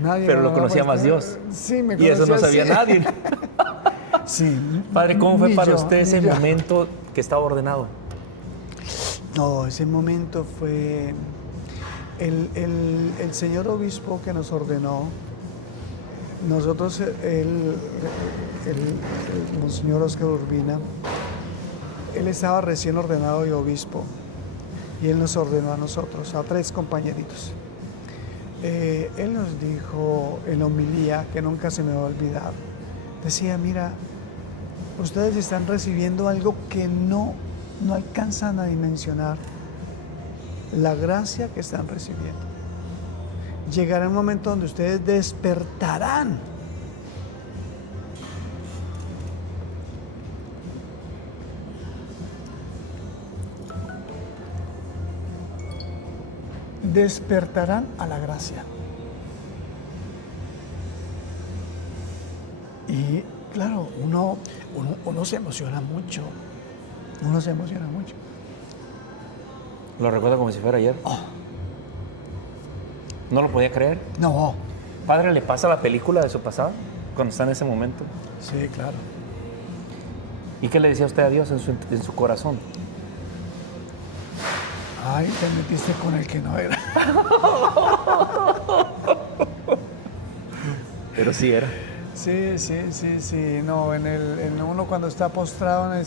Nadie. Pero lo conocía más Dios. Sí, me conocía. Y eso no sabía nadie. Sí. Padre, ¿cómo fue para usted ese momento que estaba ordenado? No, ese momento fue el señor obispo que nos ordenó. Nosotros, el monseñor Oscar Urbina, él estaba recién ordenado de obispo y él nos ordenó a nosotros, a 3 compañeritos. Él nos dijo en la homilía, que nunca se me va a olvidar, decía, mira, ustedes están recibiendo algo que no no alcanzan a dimensionar la gracia que están recibiendo. Llegará un momento donde ustedes despertarán. Despertarán a la gracia. Y claro, uno se emociona mucho. Uno se emociona mucho. Lo recuerdo como si fuera ayer. Oh, No lo podía creer. no. Padre, ¿le pasa la película de su pasado cuando está en ese momento? Sí, claro. ¿Y qué le decía usted a Dios en su corazón? Ay, te metiste con el que no era. Pero sí era. Sí. No, en uno cuando está postrado en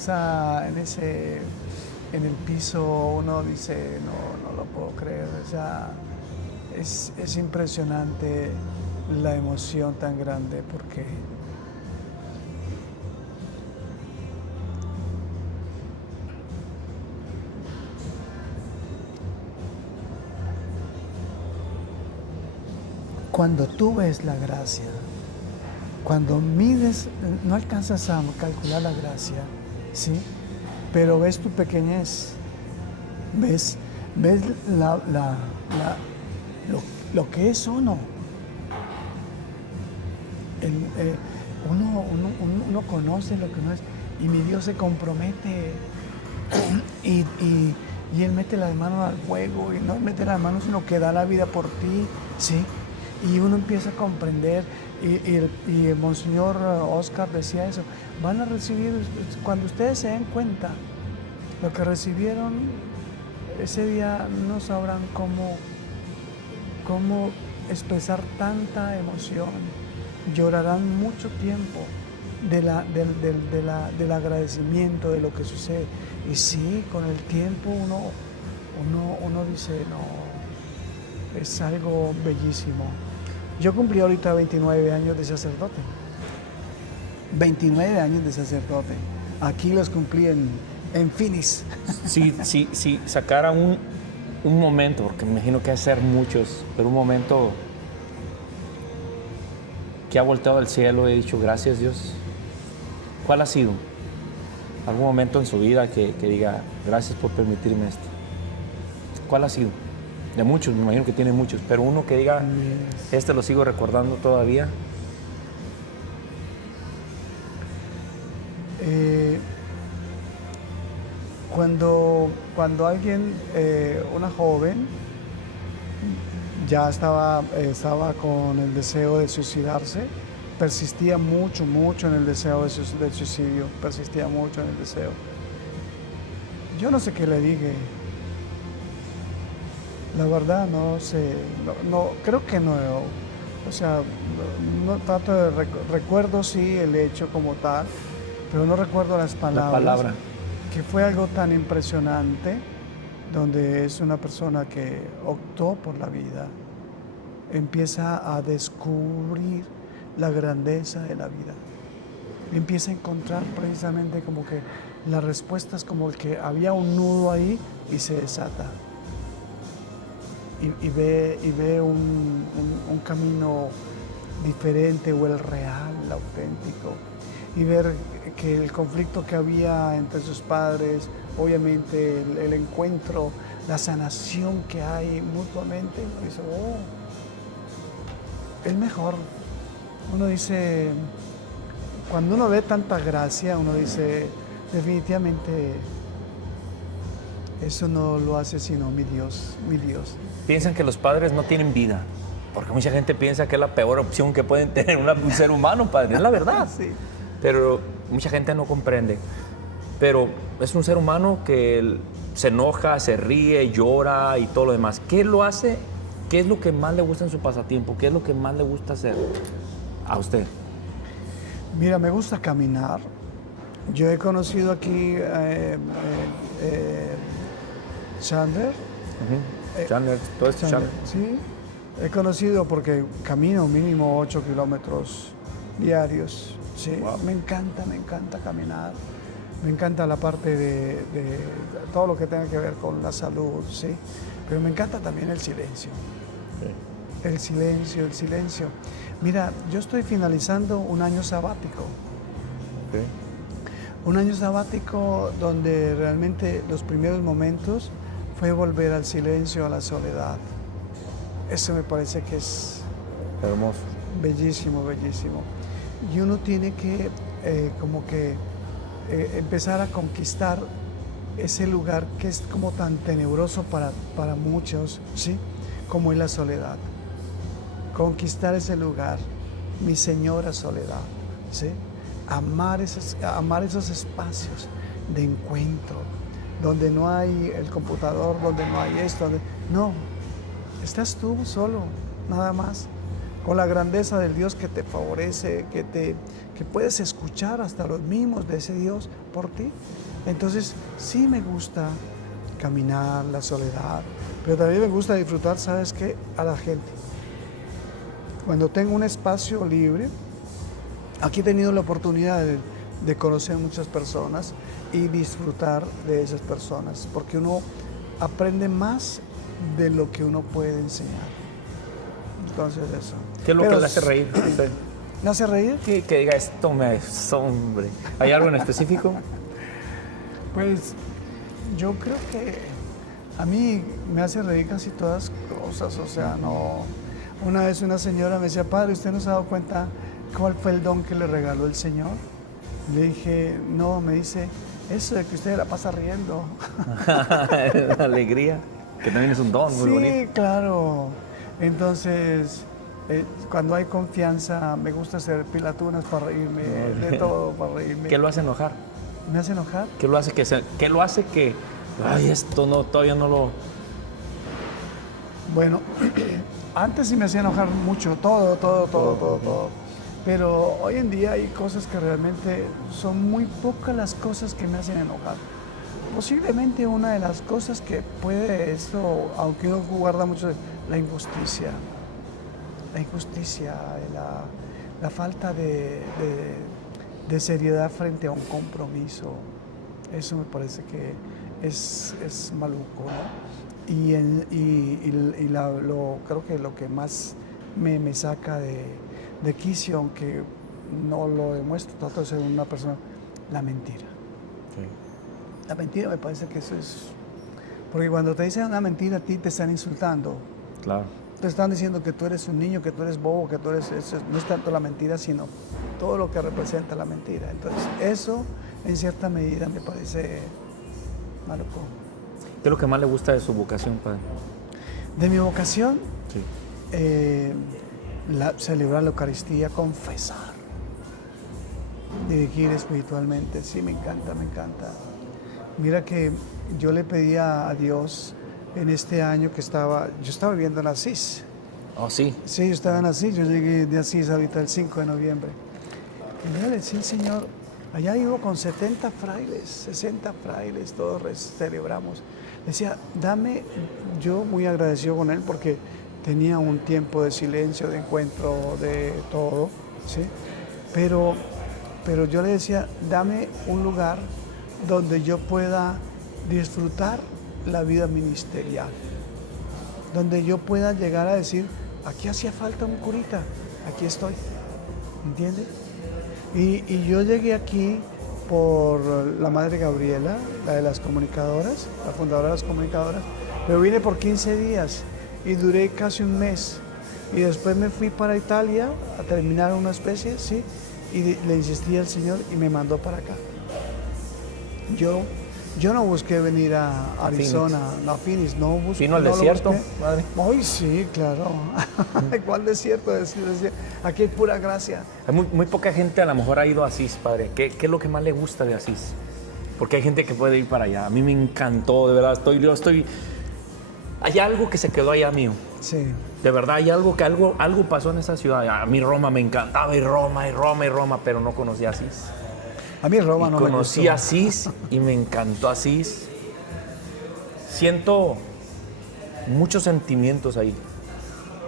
el piso, uno dice, no lo puedo creer. O sea, es impresionante la emoción tan grande porque cuando tú ves la gracia, cuando mides, no alcanzas a calcular la gracia, ¿sí? Pero ves tu pequeñez, ves lo que es uno. Uno conoce lo que uno es y mi Dios se compromete y Él mete las manos al fuego y no mete las manos sino que da la vida por ti, ¿sí? Y uno empieza a comprender y el Monseñor Oscar decía eso, van a recibir, cuando ustedes se den cuenta lo que recibieron ese día, no sabrán cómo expresar tanta emoción, llorarán mucho tiempo del agradecimiento de lo que sucede. Y sí, con el tiempo uno dice, no, es algo bellísimo. Yo cumplí ahorita 29 años de sacerdote. 29 años de sacerdote. Aquí los cumplí en Phoenix. Si sacara un momento, porque me imagino que hay ser muchos, pero un momento que ha volteado al cielo y he dicho, gracias Dios. ¿Cuál ha sido? ¿Algún momento en su vida que diga, gracias por permitirme esto? ¿Cuál ha sido? De muchos, me imagino que tiene muchos, pero uno que diga, este lo sigo recordando todavía. Cuando alguien, una joven, ya estaba con el deseo de suicidarse, persistía mucho en el deseo del suicidio, persistía mucho en el deseo. Yo no sé qué le dije. La verdad no sé, no creo que no, o sea, no trato de recuerdo sí el hecho como tal, pero no recuerdo las palabras. La palabra. Que fue algo tan impresionante, donde es una persona que optó por la vida, empieza a descubrir la grandeza de la vida, empieza a encontrar precisamente como que las respuestas, como el que había un nudo ahí y se desata. Y ve un camino diferente o el real, el auténtico. Y ver que el conflicto que había entre sus padres, obviamente el encuentro, la sanación que hay mutuamente, uno dice, oh, es mejor. Uno dice, cuando uno ve tanta gracia, uno dice, definitivamente eso no lo hace sino mi Dios, mi Dios. Piensan que los padres no tienen vida, porque mucha gente piensa que es la peor opción que pueden tener un ser humano, padre, es la verdad. Sí. Pero mucha gente no comprende. Pero es un ser humano que se enoja, se ríe, llora y todo lo demás. ¿Qué lo hace? ¿Qué es lo que más le gusta en su pasatiempo? ¿Qué es lo que más le gusta hacer a usted? Mira, me gusta caminar. Yo he conocido aquí Chandler. Chandler, todo esto Chandler. Sí, he conocido porque camino mínimo 8 kilómetros diarios. Sí, Wow. me encanta caminar. Me encanta la parte de todo lo que tenga que ver con la salud, ¿sí? Pero me encanta también el silencio. Sí. El silencio, el silencio. Mira, yo estoy finalizando un año sabático. Okay. Un año sabático donde realmente los primeros momentos fue volver al silencio, a la soledad. Eso me parece que es Hermoso. bellísimo, bellísimo. Y uno tiene que empezar a conquistar ese lugar que es como tan tenebroso para muchos, ¿sí? Como es la soledad. Conquistar ese lugar, mi señora soledad, ¿sí? Amar esos espacios de encuentro, donde no hay el computador, donde no hay esto, no, estás tú solo, nada más, con la grandeza del Dios que te favorece, que puedes escuchar hasta los mimos de ese Dios por ti. Entonces, sí me gusta caminar, la soledad, pero también me gusta disfrutar, ¿sabes qué? A la gente. Cuando tengo un espacio libre, aquí he tenido la oportunidad de conocer muchas personas y disfrutar de esas personas, porque uno aprende más de lo que uno puede enseñar. Entonces eso. ¿Qué es lo que le hace reír? ¿Me hace reír? Que diga esto me asombra. ¿Hay algo en específico? Pues yo creo que a mí me hace reír casi todas cosas, o sea, no. Una vez una señora me decía, padre, ¿usted no se ha dado cuenta cuál fue el don que le regaló el Señor? Le dije, no, me dice, eso de que usted la pasa riendo. La alegría, que también es un don muy bonito. Sí, claro. Entonces, cuando hay confianza, me gusta hacer pilatunas para reírme, de todo para reírme. ¿Qué lo hace enojar? ¿Me hace enojar? ¿Qué lo hace que ay, esto no, todavía no lo... Bueno, antes sí me hacía enojar mucho, todo. Pero hoy en día hay cosas que realmente son muy pocas las cosas que me hacen enojar. Posiblemente una de las cosas que puede esto, aunque uno guarda mucho, la injusticia. La injusticia, la falta de seriedad frente a un compromiso. Eso me parece que es maluco, ¿no? Creo que lo que más me saca de quicio, aunque no lo demuestro, trato de ser una persona, la mentira. Sí. La mentira me parece que eso es... Porque cuando te dicen una mentira a ti te están insultando. Claro. Te están diciendo que tú eres un niño, que tú eres bobo, que tú eres... no es tanto la mentira, sino todo lo que representa la mentira. Entonces, eso en cierta medida me parece maluco. ¿Qué es lo que más le gusta de su vocación, padre? De mi vocación, Sí. celebrar la Eucaristía, confesar, dirigir espiritualmente, sí, me encanta. Mira que yo le pedía a Dios en este año yo estaba viviendo en Asís. Oh, sí. Sí, yo estaba en Asís, yo llegué de Asís ahorita el 5 de noviembre. Y yo le decía al Señor, allá vivo con 70 frailes, 60 frailes, todos celebramos. Decía, yo muy agradecido con él porque tenía un tiempo de silencio, de encuentro, de todo, ¿sí? Pero yo le decía, dame un lugar donde yo pueda disfrutar la vida ministerial, donde yo pueda llegar a decir, aquí hacía falta un curita, aquí estoy, ¿entiendes? Y yo llegué aquí por la Madre Gabriela, la de las comunicadoras, la fundadora de las comunicadoras, pero vine por 15 días y duré casi un mes. Y después me fui para Italia a terminar una especie, ¿sí? Y le insistí al Señor y me mandó para acá. Yo no busqué venir a Arizona, a Phoenix, no busqué. ¿Vino al desierto, padre? Ay, sí, claro. ¿Cuál desierto? Aquí hay pura gracia. Hay muy poca gente a lo mejor ha ido a Asís, padre. ¿Qué es lo que más le gusta de Asís? Porque hay gente que puede ir para allá. A mí me encantó, de verdad. Hay algo que se quedó allá mío. Sí. De verdad, hay algo pasó en esa ciudad. A mí Roma me encantaba, y Roma, pero no conocí a Asís. A mí Roma no me gustó. Conocí a Asís y me encantó Asís. Siento muchos sentimientos ahí.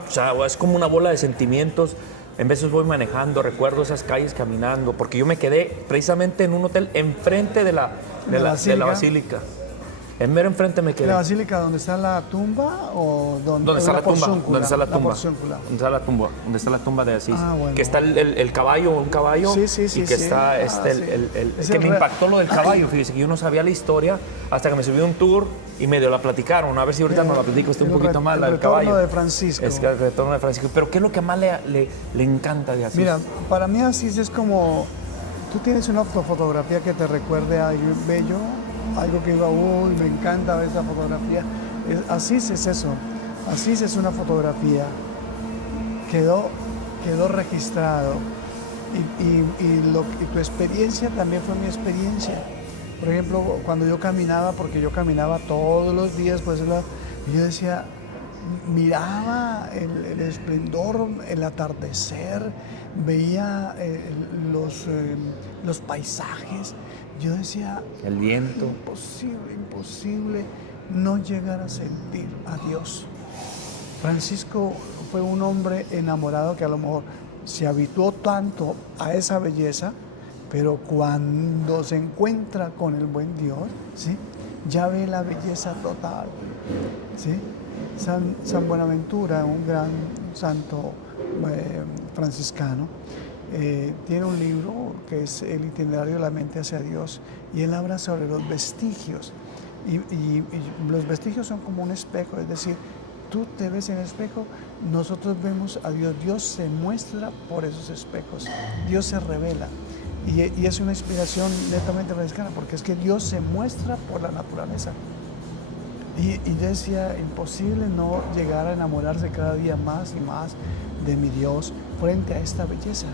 O sea, es como una bola de sentimientos. En veces voy manejando, recuerdo esas calles caminando, porque yo me quedé precisamente en un hotel enfrente de la basílica. En mero enfrente me quedé. ¿La basílica donde está la tumba o ¿Dónde está la tumba? ¿Dónde está la tumba? porciúncula. ¿Dónde está la tumba? ¿Dónde está la tumba de Asís? Bueno. Que está un caballo, Sí, y que está que me impactó lo del caballo. Fíjese que yo no sabía la historia hasta que me subí a un tour y medio la platicaron. A ver si ahorita nos la platico un poquito más, la del caballo. El retorno de Francisco. Es que el retorno de Francisco. Pero ¿qué es lo que más le encanta de Asís? Mira, para mí Asís es como, tú tienes una fotografía que te recuerde a algo bello, algo que iba, uy, me encanta ver esa fotografía. Asís es eso, Asís es una fotografía, quedó registrado y tu experiencia también fue mi experiencia. Por ejemplo, cuando yo caminaba, porque yo caminaba todos los días, pues yo decía, miraba el esplendor, el atardecer, veía los paisajes. Yo decía, el viento. Imposible no llegar a sentir a Dios. Francisco fue un hombre enamorado que a lo mejor se habituó tanto a esa belleza, pero cuando se encuentra con el buen Dios, ¿sí?, ya ve la belleza total, ¿sí? San Buenaventura, un gran santo franciscano, tiene un libro que es El itinerario de la mente hacia Dios, y él habla sobre los vestigios, y los vestigios son como un espejo, es decir, tú te ves en el espejo, nosotros vemos a Dios, Dios se muestra por esos espejos, Dios se revela, y es una inspiración netamente franciscana, porque es que Dios se muestra por la naturaleza. Y yo decía, imposible no llegar a enamorarse cada día más y más de mi Dios frente a esta belleza.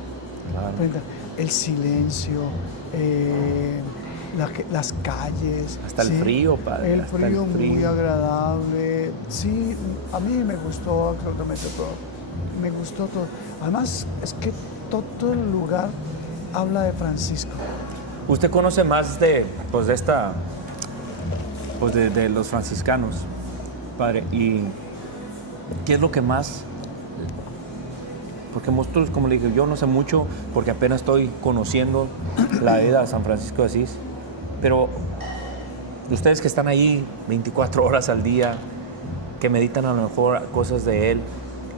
Claro. Frente a el silencio, las calles. Hasta el frío, padre. El frío muy agradable. Sí, a mí me gustó absolutamente todo. Me gustó todo. Además, es que todo el lugar habla de Francisco. Usted conoce más de los franciscanos, padre, y ¿qué es lo que más? Porque nosotros, como le dije, yo no sé mucho porque apenas estoy conociendo la vida de San Francisco de Asís, pero ustedes que están ahí 24 horas al día, que meditan a lo mejor cosas de él,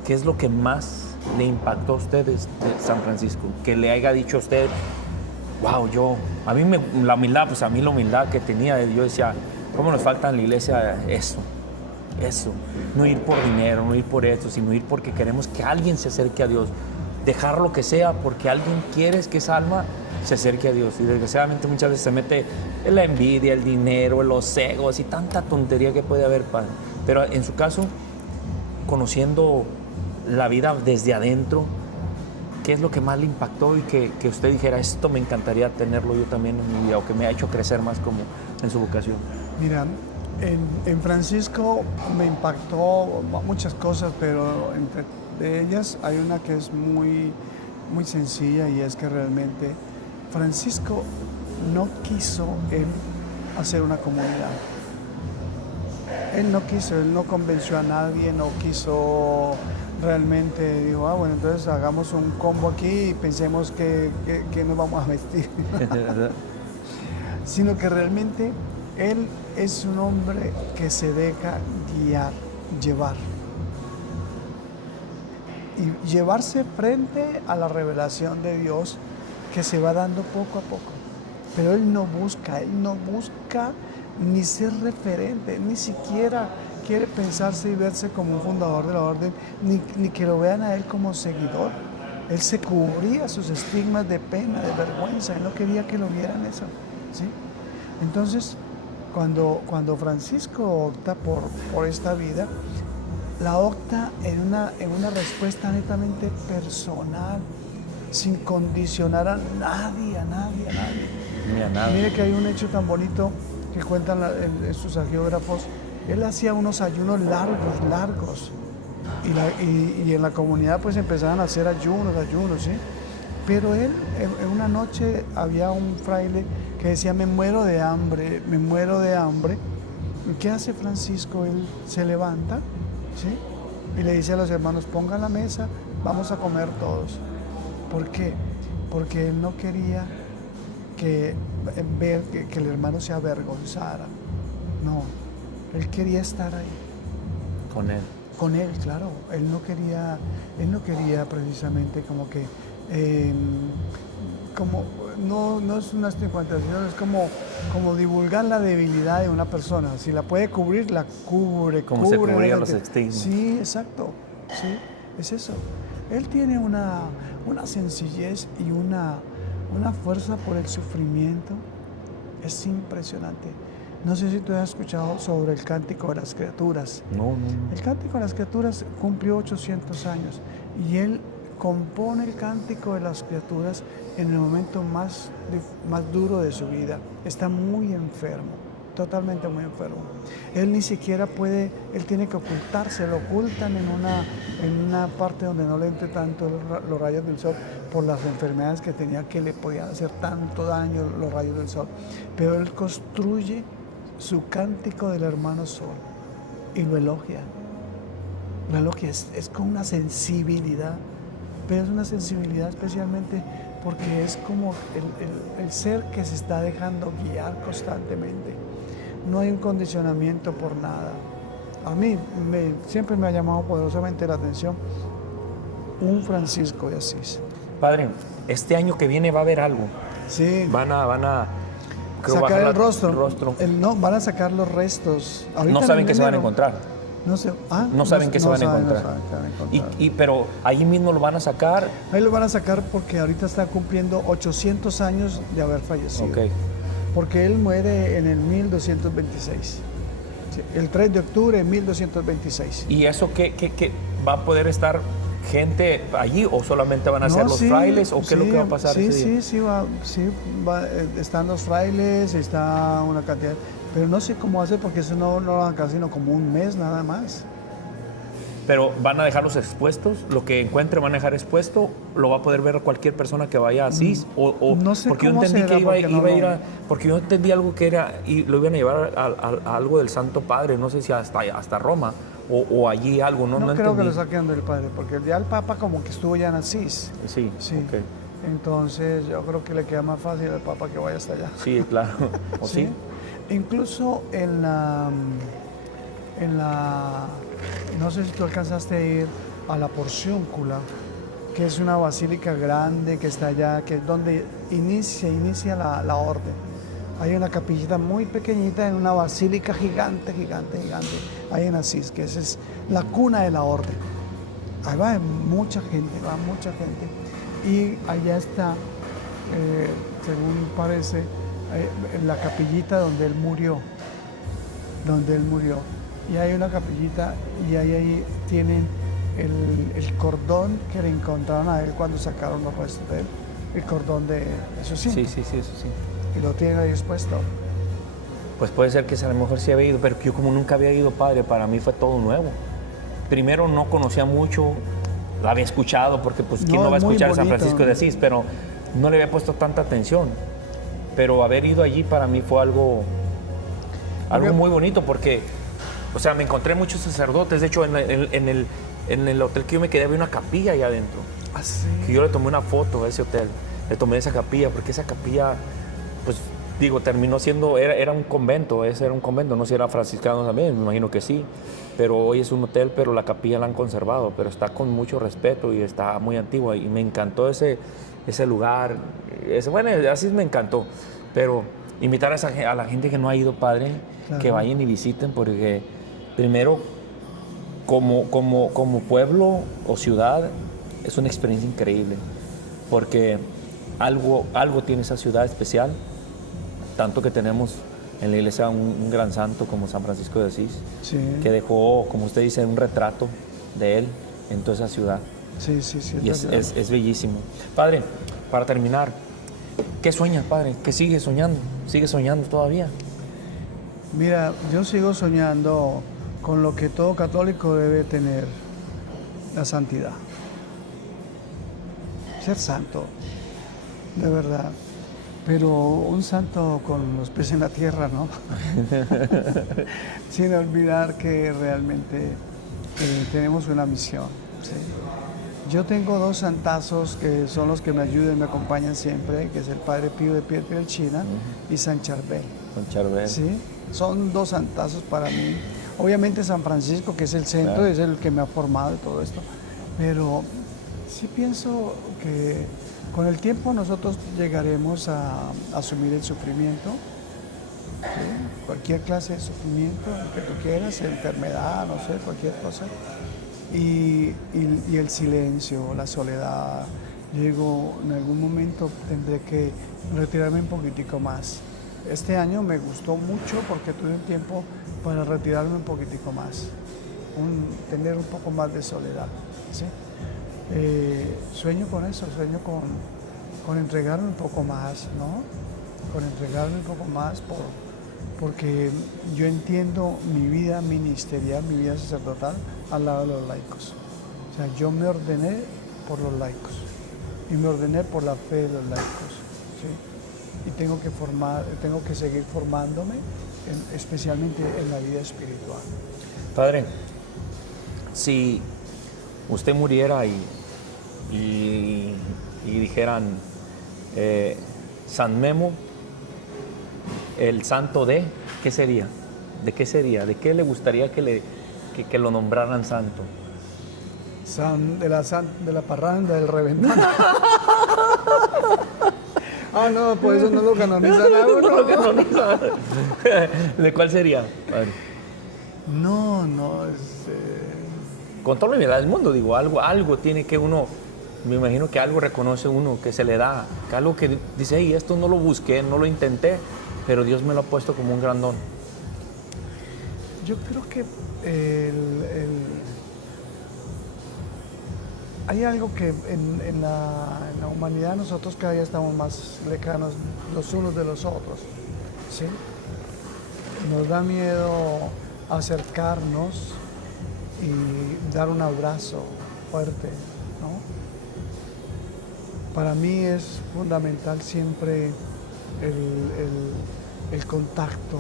¿qué es lo que más le impactó a ustedes de San Francisco? Que le haya dicho a usted, wow, a mí la humildad que tenía, yo decía, ¿cómo nos falta en la iglesia eso? No ir por dinero, no ir por esto, sino ir porque queremos que alguien se acerque a Dios. Dejar lo que sea porque alguien quiere que esa alma se acerque a Dios. Y desgraciadamente muchas veces se mete en la envidia, el dinero, los egos y tanta tontería que puede haber, padre. Pero en su caso, conociendo la vida desde adentro, ¿qué es lo que más le impactó y que usted dijera, esto me encantaría tenerlo yo también en mi vida, o que me ha hecho crecer más como en su vocación? Mira, en Francisco me impactó muchas cosas, pero entre ellas hay una que es muy, muy sencilla, y es que realmente Francisco no quiso él hacer una comunidad. Él no convenció a nadie, no quiso realmente, dijo, bueno, entonces hagamos un combo aquí y pensemos que nos vamos a vestir. Sino que realmente él es un hombre que se deja guiar, llevar. Y llevarse frente a la revelación de Dios que se va dando poco a poco. Pero él no busca ni ser referente, ni siquiera quiere pensarse y verse como un fundador de la orden, ni que lo vean a él como seguidor. Él se cubría sus estigmas de pena, de vergüenza, él no quería que lo vieran eso, ¿sí? Entonces, cuando Francisco opta por esta vida, la opta en una respuesta netamente personal, sin condicionar a nadie. Ni a nada. Mire que hay un hecho tan bonito que cuentan en sus agiógrafos. Él hacía unos ayunos largos, y en la comunidad pues empezaban a hacer ayunos, ¿sí? Pero él, en una noche había un fraile que decía, me muero de hambre. ¿Y qué hace Francisco? Él se levanta, ¿sí?, y le dice a los hermanos, pongan la mesa, vamos a comer todos. ¿Por qué? Porque él no quería ver que el hermano se avergonzara. No, él quería estar ahí. Con él. Con él, claro. Él no quería precisamente como que, no es una estigmatización, es como divulgar la debilidad de una persona. Si la puede cubrir, la cubre. Como se cubrían los estigmas. Sí, exacto. Sí, es eso. Él tiene una sencillez y una fuerza por el sufrimiento. Es impresionante. No sé si tú has escuchado sobre el Cántico de las Criaturas. No. El Cántico de las Criaturas cumplió 800 años y él compone el Cántico de las Criaturas en el momento más duro de su vida. Está muy enfermo, totalmente muy enfermo. Él ni siquiera puede, él tiene que ocultarse, lo ocultan en una parte donde no le entre tanto los rayos del sol por las enfermedades que tenía, que le podían hacer tanto daño los rayos del sol. Pero él construye su Cántico del Hermano Sol y lo elogia. Lo elogia, es con una sensibilidad, pero es una sensibilidad especialmente porque es como el ser que se está dejando guiar constantemente. No hay un condicionamiento por nada. A mí siempre me ha llamado poderosamente la atención un Francisco de Asís. Padre, este año que viene va a haber algo. Sí. Van a creo, sacar bajar el rostro. rostro. Van a sacar los restos. Ahorita No saben qué se van a enero. encontrar. No sé. No saben qué se van a saben, encontrar. no saben qué van a encontrar. Pero ahí mismo lo van a sacar. Ahí lo van a sacar porque ahorita está cumpliendo 800 años de haber fallecido. Ok. Porque él muere en el 1226. Sí, el 3 de octubre de 1226. ¿Y eso qué va a poder estar gente allí o solamente van a ser No, los sí, frailes o qué sí, es lo que va a pasar ese día? Sí, están los frailes, está una cantidad, pero no sé cómo hacer porque eso no lo van a sacar sino como un mes nada más. Pero van a dejarlos expuestos, lo que encuentre van a dejar expuesto, lo va a poder ver cualquier persona que vaya a Asís o No sé porque yo cómo entendí será, que iba porque a ir a, porque yo entendí algo que era y lo iban a llevar a algo del Santo Padre, no sé si hasta Roma o allí algo, no No creo que entendí. lo saquen del padre, porque el día del Papa como que estuvo ya en Asís. Sí, Sí. ok. Entonces yo creo que le queda más fácil al Papa que vaya hasta allá. Sí, claro. ¿O sí? Incluso en la, no sé si tú alcanzaste a ir a la Porciúncula, que es una basílica grande que está allá, que es donde inicia la orden. Hay una capillita muy pequeñita en una basílica gigante, ahí en Asís, que esa es la cuna de la orden. Ahí va mucha gente. Y allá está, según parece, la capillita donde él murió. Y hay una capillita y ahí tienen el cordón que le encontraron a él cuando sacaron los restos de él. El cordón de su cinto. Sí, eso sí. Y lo tienen ahí expuesto. Pues puede ser que a lo mejor sí había ido, pero yo como nunca había ido, padre, para mí fue todo nuevo. Primero no conocía mucho, la había escuchado, porque pues quién no va a muy escuchar a San bonito. Francisco de Asís, pero no le había puesto tanta atención. Pero haber ido allí para mí fue algo muy bonito, porque, o sea, me encontré muchos sacerdotes. De hecho, en el hotel que yo me quedé había una capilla allá adentro. Ah, sí. Que yo le tomé una foto a ese hotel, le tomé esa capilla, porque esa capilla, pues digo, terminó siendo, era un convento, ese era un convento, no sé si era franciscano también, me imagino que sí, pero hoy es un hotel, pero la capilla la han conservado, pero está con mucho respeto y está muy antigua y me encantó ese lugar, bueno, así me encantó, pero invitar a la gente que no ha ido, padre, Claro. que vayan y visiten, porque primero, como pueblo o ciudad, es una experiencia increíble, porque algo tiene esa ciudad especial, tanto que tenemos en la iglesia un gran santo como San Francisco de Asís, Sí. que dejó, como usted dice, un retrato de él en toda esa ciudad. Sí, Y verdad. es bellísimo. Padre, para terminar, ¿qué sueñas, padre? ¿Qué sigues soñando? ¿Sigues soñando todavía? Mira, yo sigo soñando con lo que todo católico debe tener, la santidad. Ser santo, de verdad. Pero un santo con los pies en la tierra, ¿no? Sin olvidar que realmente tenemos una misión, ¿sí? Yo tengo dos santazos que son los que me ayudan y me acompañan siempre, que es el Padre Pío de Pietrelcina y San Charbel. Con Charbel. ¿Sí? Son dos santazos para mí. Obviamente San Francisco, que es el centro, Claro. es el que me ha formado y todo esto. Pero sí pienso que con el tiempo nosotros llegaremos a asumir el sufrimiento. ¿Sí? Cualquier clase de sufrimiento que tú quieras, enfermedad, no sé, cualquier cosa. Y el silencio, la soledad. Yo digo, en algún momento tendré que retirarme un poquitico más. Este año me gustó mucho porque tuve un tiempo para retirarme un poquitico más, tener un poco más de soledad. ¿Sí? Sueño con eso, sueño con entregarme un poco más, ¿no? Con entregarme un poco más porque yo entiendo mi vida ministerial, mi vida sacerdotal al lado de los laicos. O sea, yo me ordené por los laicos y me ordené por la fe de los laicos. ¿Sí? Y tengo que seguir formándome, especialmente en la vida espiritual. Padre, si usted muriera y dijeran San Memo, el santo de, ¿qué sería? ¿De qué sería? ¿De qué le gustaría que lo nombraran santo? De la parranda, del reventón. No, pues eso no lo canonizan a uno. ¿De cuál sería, padre? No, Con toda la humildad del mundo, digo, algo tiene que uno, me imagino que algo reconoce uno, que se le da, que algo que dice, hey, esto no lo busqué, no lo intenté, pero Dios me lo ha puesto como un gran don. Yo creo que hay algo que en la humanidad nosotros cada día estamos más lejanos los unos de los otros, ¿sí? Nos da miedo acercarnos y dar un abrazo fuerte, ¿no? Para mí es fundamental siempre el contacto,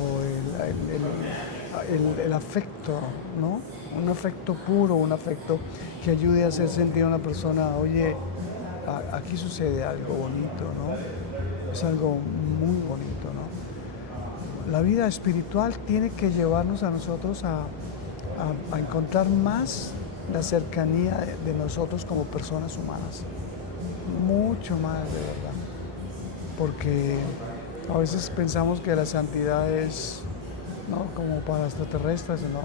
el afecto, ¿no? Un afecto puro, un afecto que ayude a hacer sentir a una persona, oye, aquí sucede algo bonito, ¿no? Es algo muy bonito, ¿no? La vida espiritual tiene que llevarnos a nosotros a encontrar más la cercanía de nosotros como personas humanas. Mucho más, de verdad. Porque a veces pensamos que la santidad es, ¿no?, como para extraterrestres. No.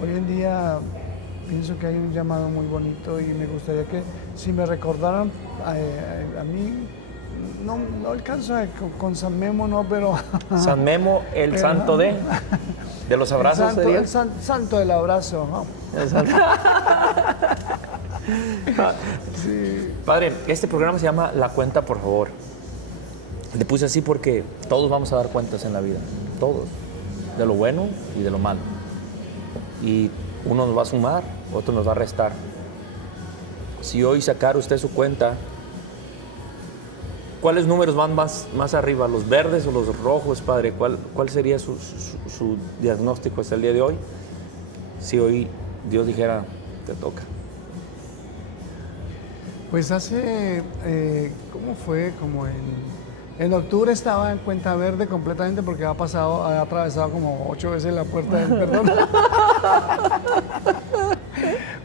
Hoy en día pienso que hay un llamado muy bonito y me gustaría que si me recordaran a mí, no alcanzo con San Memo, no, pero... San Memo, el santo de los abrazos, sería. El santo del abrazo, ¿no? Sí. Padre, este programa se llama La Cuenta, por favor. Le puse así porque todos vamos a dar cuentas en la vida, todos, de lo bueno y de lo malo. Y uno nos va a sumar, otro nos va a restar. Si hoy sacara usted su cuenta, ¿cuáles números van más arriba, los verdes o los rojos, padre? ¿Cuál sería su diagnóstico hasta el día de hoy? Si hoy Dios dijera, te toca. Pues hace, ¿cómo fue? Como en octubre estaba en cuenta verde completamente porque ha atravesado como 8 veces la puerta del perdón.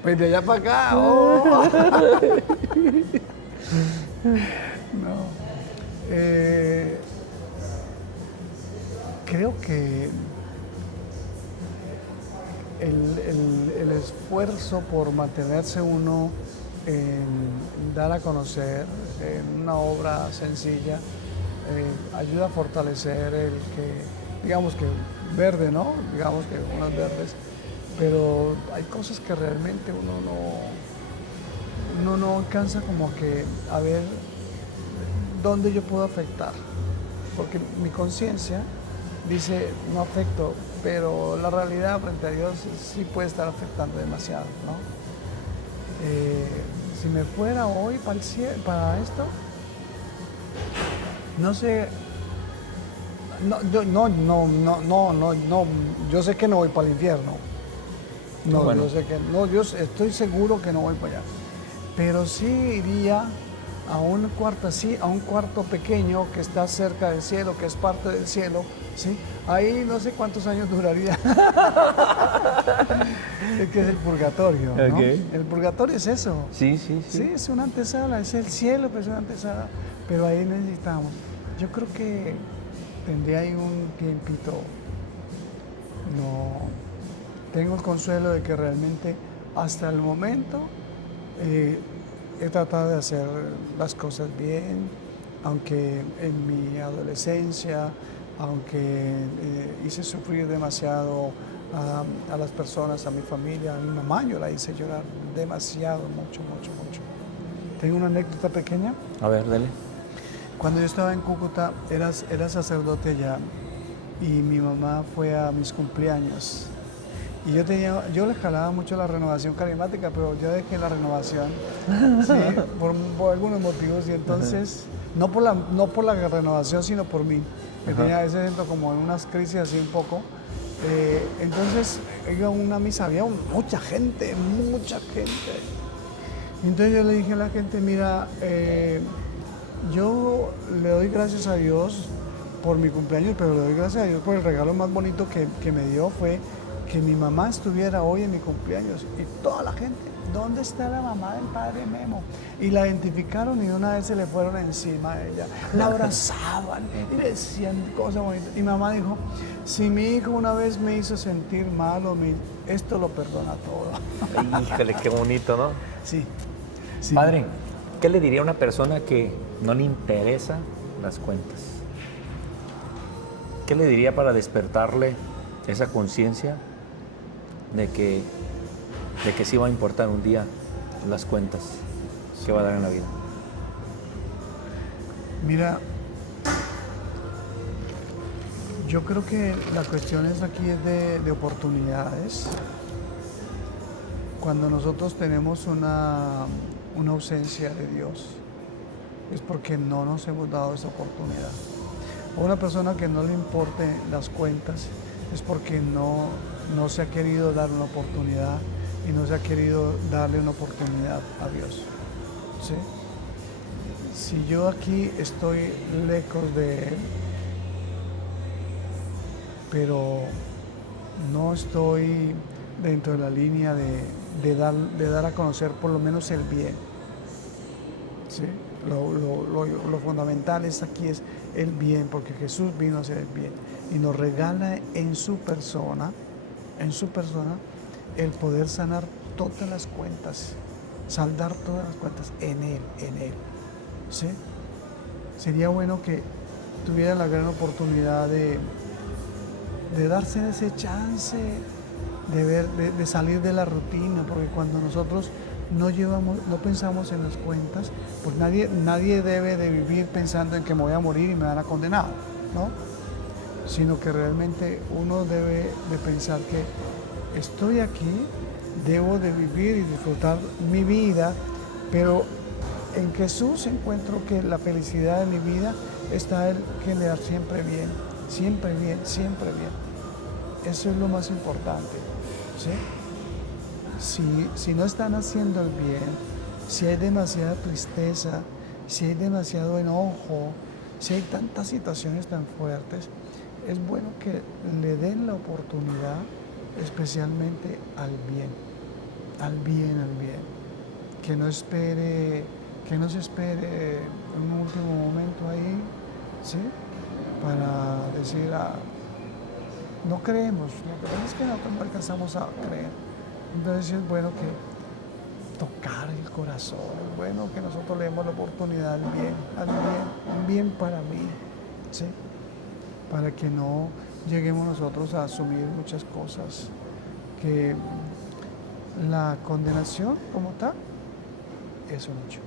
Pues de allá para acá, ¡oh! No. Creo que el esfuerzo por mantenerse uno en dar a conocer en una obra sencilla ayuda a fortalecer el que, digamos que verde, ¿no? Digamos que unos verdes, pero hay cosas que realmente uno no alcanza como que a ver dónde yo puedo afectar, porque mi conciencia dice no afecto, pero la realidad frente a Dios sí puede estar afectando demasiado, ¿no? Si me fuera hoy para esto, no sé, no, yo sé que no voy para el infierno, No, Bueno. yo sé que no, yo estoy seguro que no voy para allá. Pero sí iría a un cuarto así, a un cuarto pequeño que está cerca del cielo, que es parte del cielo, ¿sí? Ahí no sé cuántos años duraría. Es que es el purgatorio, ¿no? Ok. El purgatorio es eso. Sí. Sí, es una antesala, es el cielo, pero es una antesala. Pero ahí necesitamos. Yo creo que tendría ahí un tiempito. No. Tengo el consuelo de que realmente hasta el momento he tratado de hacer las cosas bien, aunque en mi adolescencia, aunque hice sufrir demasiado a las personas, a mi familia, a mi mamá, yo la hice llorar demasiado, mucho. Tengo una anécdota pequeña. A ver, dale. Cuando yo estaba en Cúcuta, era sacerdote allá y mi mamá fue a mis cumpleaños. Y yo le jalaba mucho la renovación carismática, pero yo dejé la renovación, ¿sí? por algunos motivos. Y entonces, no por la renovación, sino por mí. Que tenía ese momento como en unas crisis así un poco. Entonces, iba a una misa, había mucha gente. Y entonces yo le dije a la gente, mira, yo le doy gracias a Dios por mi cumpleaños, pero le doy gracias a Dios por el regalo más bonito que me dio fue que mi mamá estuviera hoy en mi cumpleaños. Y toda la gente, ¿dónde está la mamá del padre Memo? Y la identificaron y de una vez se le fueron encima a ella. La abrazaban y le decían cosas bonitas. Y mamá dijo, si mi hijo una vez me hizo sentir mal, esto lo perdona todo. Híjole, qué bonito, ¿no? Sí. Padre, ¿qué le diría a una persona que no le interesa las cuentas? ¿Qué le diría para despertarle esa conciencia de que sí va a importar un día las cuentas que va a dar en la vida? Mira, yo creo que la cuestión aquí es de oportunidades. Cuando nosotros tenemos una ausencia de Dios, es porque no nos hemos dado esa oportunidad. A una persona que no le importe las cuentas es porque no se ha querido dar una oportunidad y no se ha querido darle una oportunidad a Dios. ¿Sí? Si yo aquí estoy lejos de Él, pero no estoy dentro de la línea de dar a conocer por lo menos el bien, ¿sí? Lo fundamental aquí es el bien, porque Jesús vino a hacer el bien y nos regala en su persona, el poder sanar todas las cuentas, saldar todas las cuentas en Él, ¿sí? Sería bueno que tuviera la gran oportunidad de darse ese chance de salir de la rutina, porque cuando nosotros no pensamos en las cuentas, pues nadie debe de vivir pensando en que me voy a morir y me van a condenar, ¿no? Sino que realmente uno debe de pensar que estoy aquí, debo de vivir y disfrutar mi vida, pero en Jesús encuentro que la felicidad de mi vida está en generar siempre bien. Eso es lo más importante, ¿sí? Si no están haciendo el bien, si hay demasiada tristeza, si hay demasiado enojo, si hay tantas situaciones tan fuertes, es bueno que le den la oportunidad especialmente al bien. Que no se espere un último momento ahí, ¿sí? Para decir, no creemos, lo que pasa es que no alcanzamos a creer. Entonces es bueno que tocar el corazón, es bueno que nosotros le demos la oportunidad al bien para mí, ¿sí? Para que no lleguemos nosotros a asumir muchas cosas, que la condenación como tal es un hecho.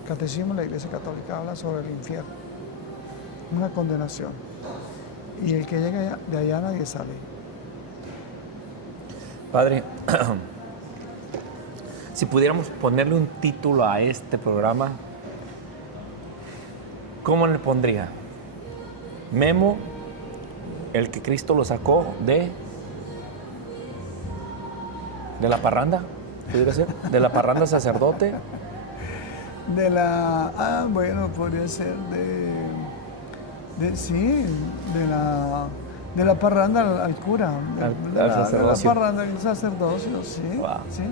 El Catecismo de la Iglesia Católica habla sobre el infierno, una condenación, y el que llega de allá nadie sale. Padre, si pudiéramos ponerle un título a este programa, ¿cómo le pondría? Memo, el que Cristo lo sacó de... ¿De la parranda? ¿Pudiera ser? ¿De la parranda sacerdote? Bueno, podría ser sí, de la parranda al cura, Al sacerdocio. de la parranda al sacerdocio, sí, Wow. sí.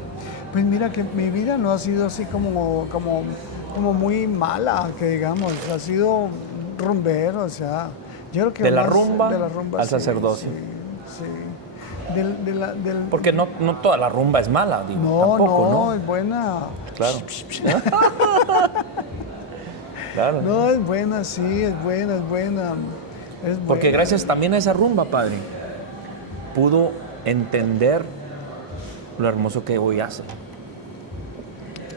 Pues mira que mi vida no ha sido así como muy mala, que digamos, ha sido rumbero, o sea, yo creo que de la más rumba al sí, sacerdocio. Sí, sí. Porque no toda la rumba es mala, digo, No, tampoco, ¿no? es buena. Claro. Claro. No, es buena, sí, es buena. Es Porque buena. gracias también a esa rumba, padre, pudo entender lo hermoso que hoy hace.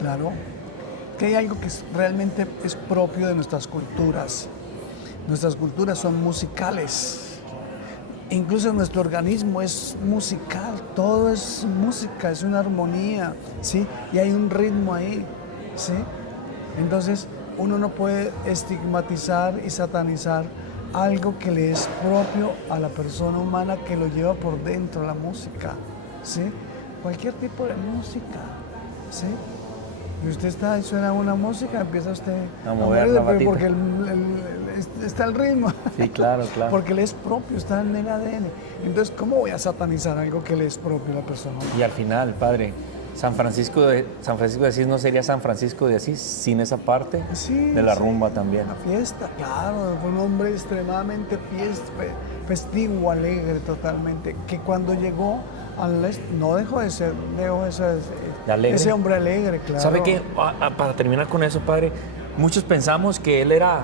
Claro. Que hay algo que realmente es propio de nuestras culturas. Nuestras culturas son musicales. Incluso nuestro organismo es musical, todo es música, es una armonía, ¿sí? Y hay un ritmo ahí, ¿sí? Entonces, uno no puede estigmatizar y satanizar algo que le es propio a la persona humana que lo lleva por dentro, la música, ¿sí? Cualquier tipo de música, ¿sí? Y usted está y suena una música, empieza usted A mover la patita. porque está el ritmo. Sí, claro. Porque le es propio, está en el ADN. Entonces, ¿cómo voy a satanizar algo que le es propio a la persona? Y al final, padre, San Francisco de Asís no sería San Francisco de Asís sin esa parte de la rumba también. La fiesta, claro, fue un hombre extremadamente festivo, alegre totalmente, que cuando llegó al este no dejó de ser, Alegre. ese hombre alegre, claro. ¿Sabe qué? Para terminar con eso, padre, muchos pensamos que él era,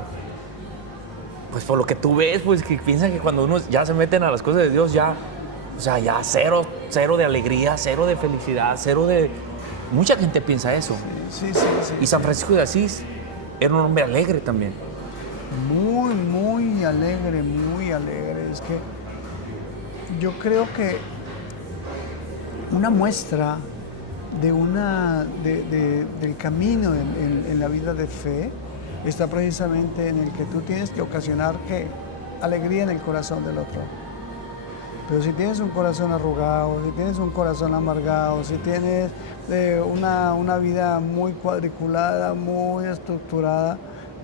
pues por lo que tú ves, pues que piensan que cuando uno ya se meten a las cosas de Dios, ya, o sea, ya cero de alegría, cero de felicidad, cero de... Mucha gente piensa eso. Sí. Y San Francisco de Asís era un hombre alegre también. Muy alegre, muy alegre. Es que yo creo que una muestra del camino en la vida de fe está precisamente en el que tú tienes que ocasionar alegría en el corazón del otro. Pero si tienes un corazón arrugado, si tienes un corazón amargado, si tienes una vida muy cuadriculada, muy estructurada,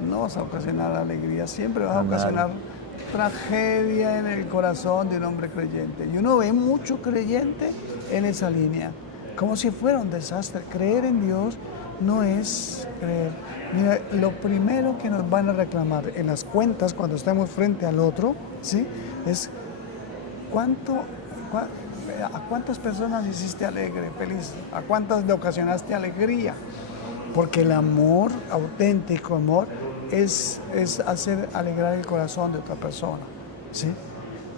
no vas a ocasionar alegría, siempre vas a ocasionar tragedia en el corazón de un hombre creyente. Y uno ve mucho creyente en esa línea, como si fuera un desastre. Creer en Dios no es creer. Mira, lo primero que nos van a reclamar en las cuentas cuando estemos frente al otro, ¿sí? Es ¿a cuántas personas hiciste alegre, feliz? ¿A cuántas le ocasionaste alegría? Porque el amor, auténtico amor, es hacer alegrar el corazón de otra persona, ¿sí?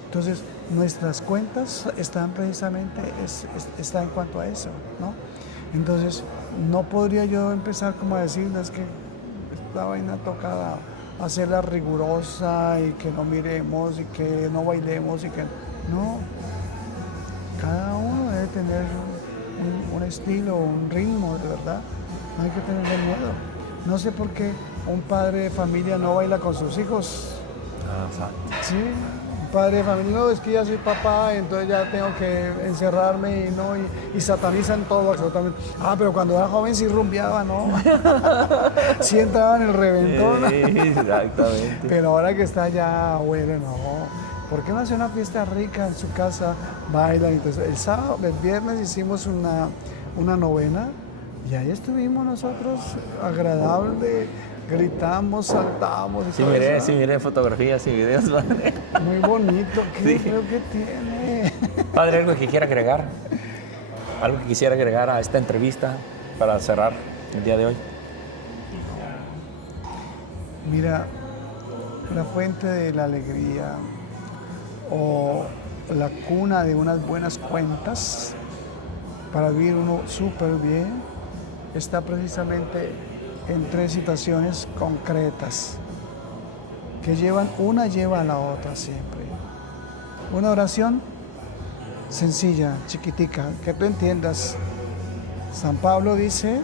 Entonces, nuestras cuentas están precisamente está en cuanto a eso, ¿no? Entonces, no podría yo empezar como a decir, no, es que esta vaina toca hacerla rigurosa y que no miremos y que no bailemos y que... No, cada uno debe tener un estilo, un ritmo, de verdad. No hay que tenerle miedo. No sé por qué un padre de familia no baila con sus hijos. Sí, un padre de familia, no, es que ya soy papá, entonces ya tengo que encerrarme y satanizan todo absolutamente. Pero cuando era joven sí rumbeaba, ¿no? Sí entraba en el reventón. Sí, exactamente. Pero ahora que está ya abuelo, no. ¿Por qué no hace una fiesta rica en su casa? Bailan. Entonces, el viernes hicimos una novena y ahí estuvimos nosotros, agradable, gritamos, saltamos. Y Sí, todo eso, ¿no? miré fotografías y videos, padre. Muy bonito, ¿qué Sí. creo que tiene? Padre, ¿algo que quiera agregar? ¿Algo que quisiera agregar a esta entrevista para cerrar el día de hoy? Mira, la fuente de la alegría o la cuna de unas buenas cuentas para vivir uno súper bien está precisamente en tres situaciones concretas que una lleva a la otra siempre. Una oración sencilla, chiquitica, que tú entiendas. San Pablo dice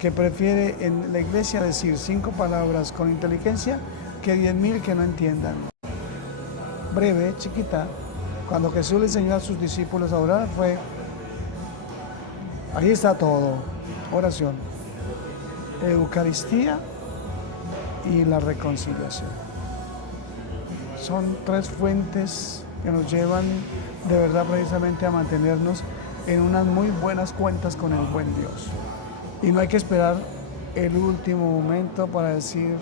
que prefiere en la iglesia decir 5 palabras con inteligencia que 10,000 que no entiendan. Breve, chiquita. Cuando Jesús le enseñó a sus discípulos a orar fue Ahí está todo. Oración, Eucaristía y la reconciliación. Son tres fuentes que nos llevan de verdad precisamente a mantenernos en unas muy buenas cuentas con el buen Dios. Y no hay que esperar el último momento para decir,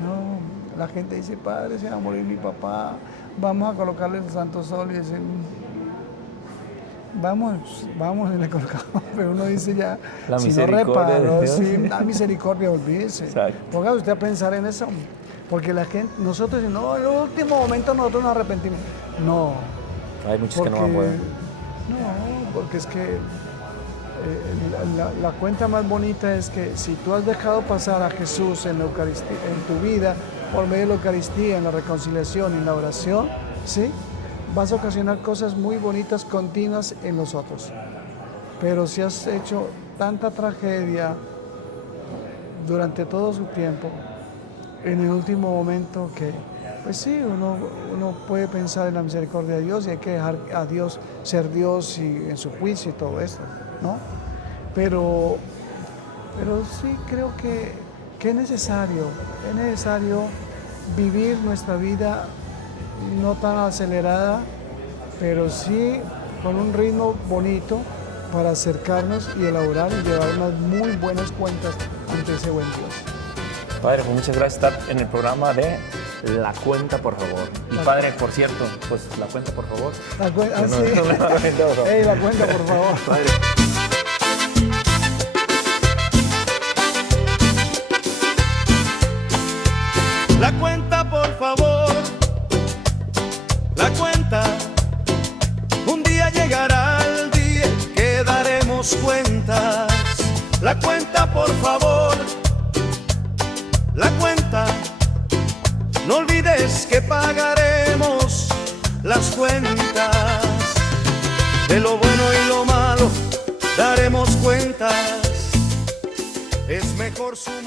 no, la gente dice, padre, se va a morir mi papá, vamos a colocarle el santo sol y dicen, vamos y le colocamos, pero uno dice ya, La si no misericordia de reparo, Dios. si da misericordia, olvídese. Exacto. Póngase usted a pensar en eso, porque la gente, nosotros decimos, no, en el último momento nosotros nos arrepentimos. No, Hay muchos porque, que no van a poder. no, porque es que la cuenta más bonita es que si tú has dejado pasar a Jesús en la Eucaristía, en tu vida, por medio de la Eucaristía, en la reconciliación, en la oración, ¿sí? Vas a ocasionar cosas muy bonitas, continuas en los otros. Pero si has hecho tanta tragedia durante todo su tiempo, en el último momento que, pues sí, uno puede pensar en la misericordia de Dios y hay que dejar a Dios ser Dios y en su juicio y todo esto, ¿no? Pero sí creo que es necesario vivir nuestra vida no tan acelerada, pero sí con un ritmo bonito para acercarnos y elaborar y llevar unas muy buenas cuentas ante ese buen Dios. Padre, pues muchas gracias por estar en el programa de La Cuenta, por favor. Y padre, por cierto, pues la cuenta, por favor. La cuenta, No, sí. no, no. Ey, la cuenta, por favor. Padre. La cuenta, por favor, la cuenta. Un día llegará el día que daremos cuentas. La cuenta, por favor, la cuenta. No olvides que pagaremos las cuentas. De lo bueno y lo malo daremos cuentas. Es mejor sumar.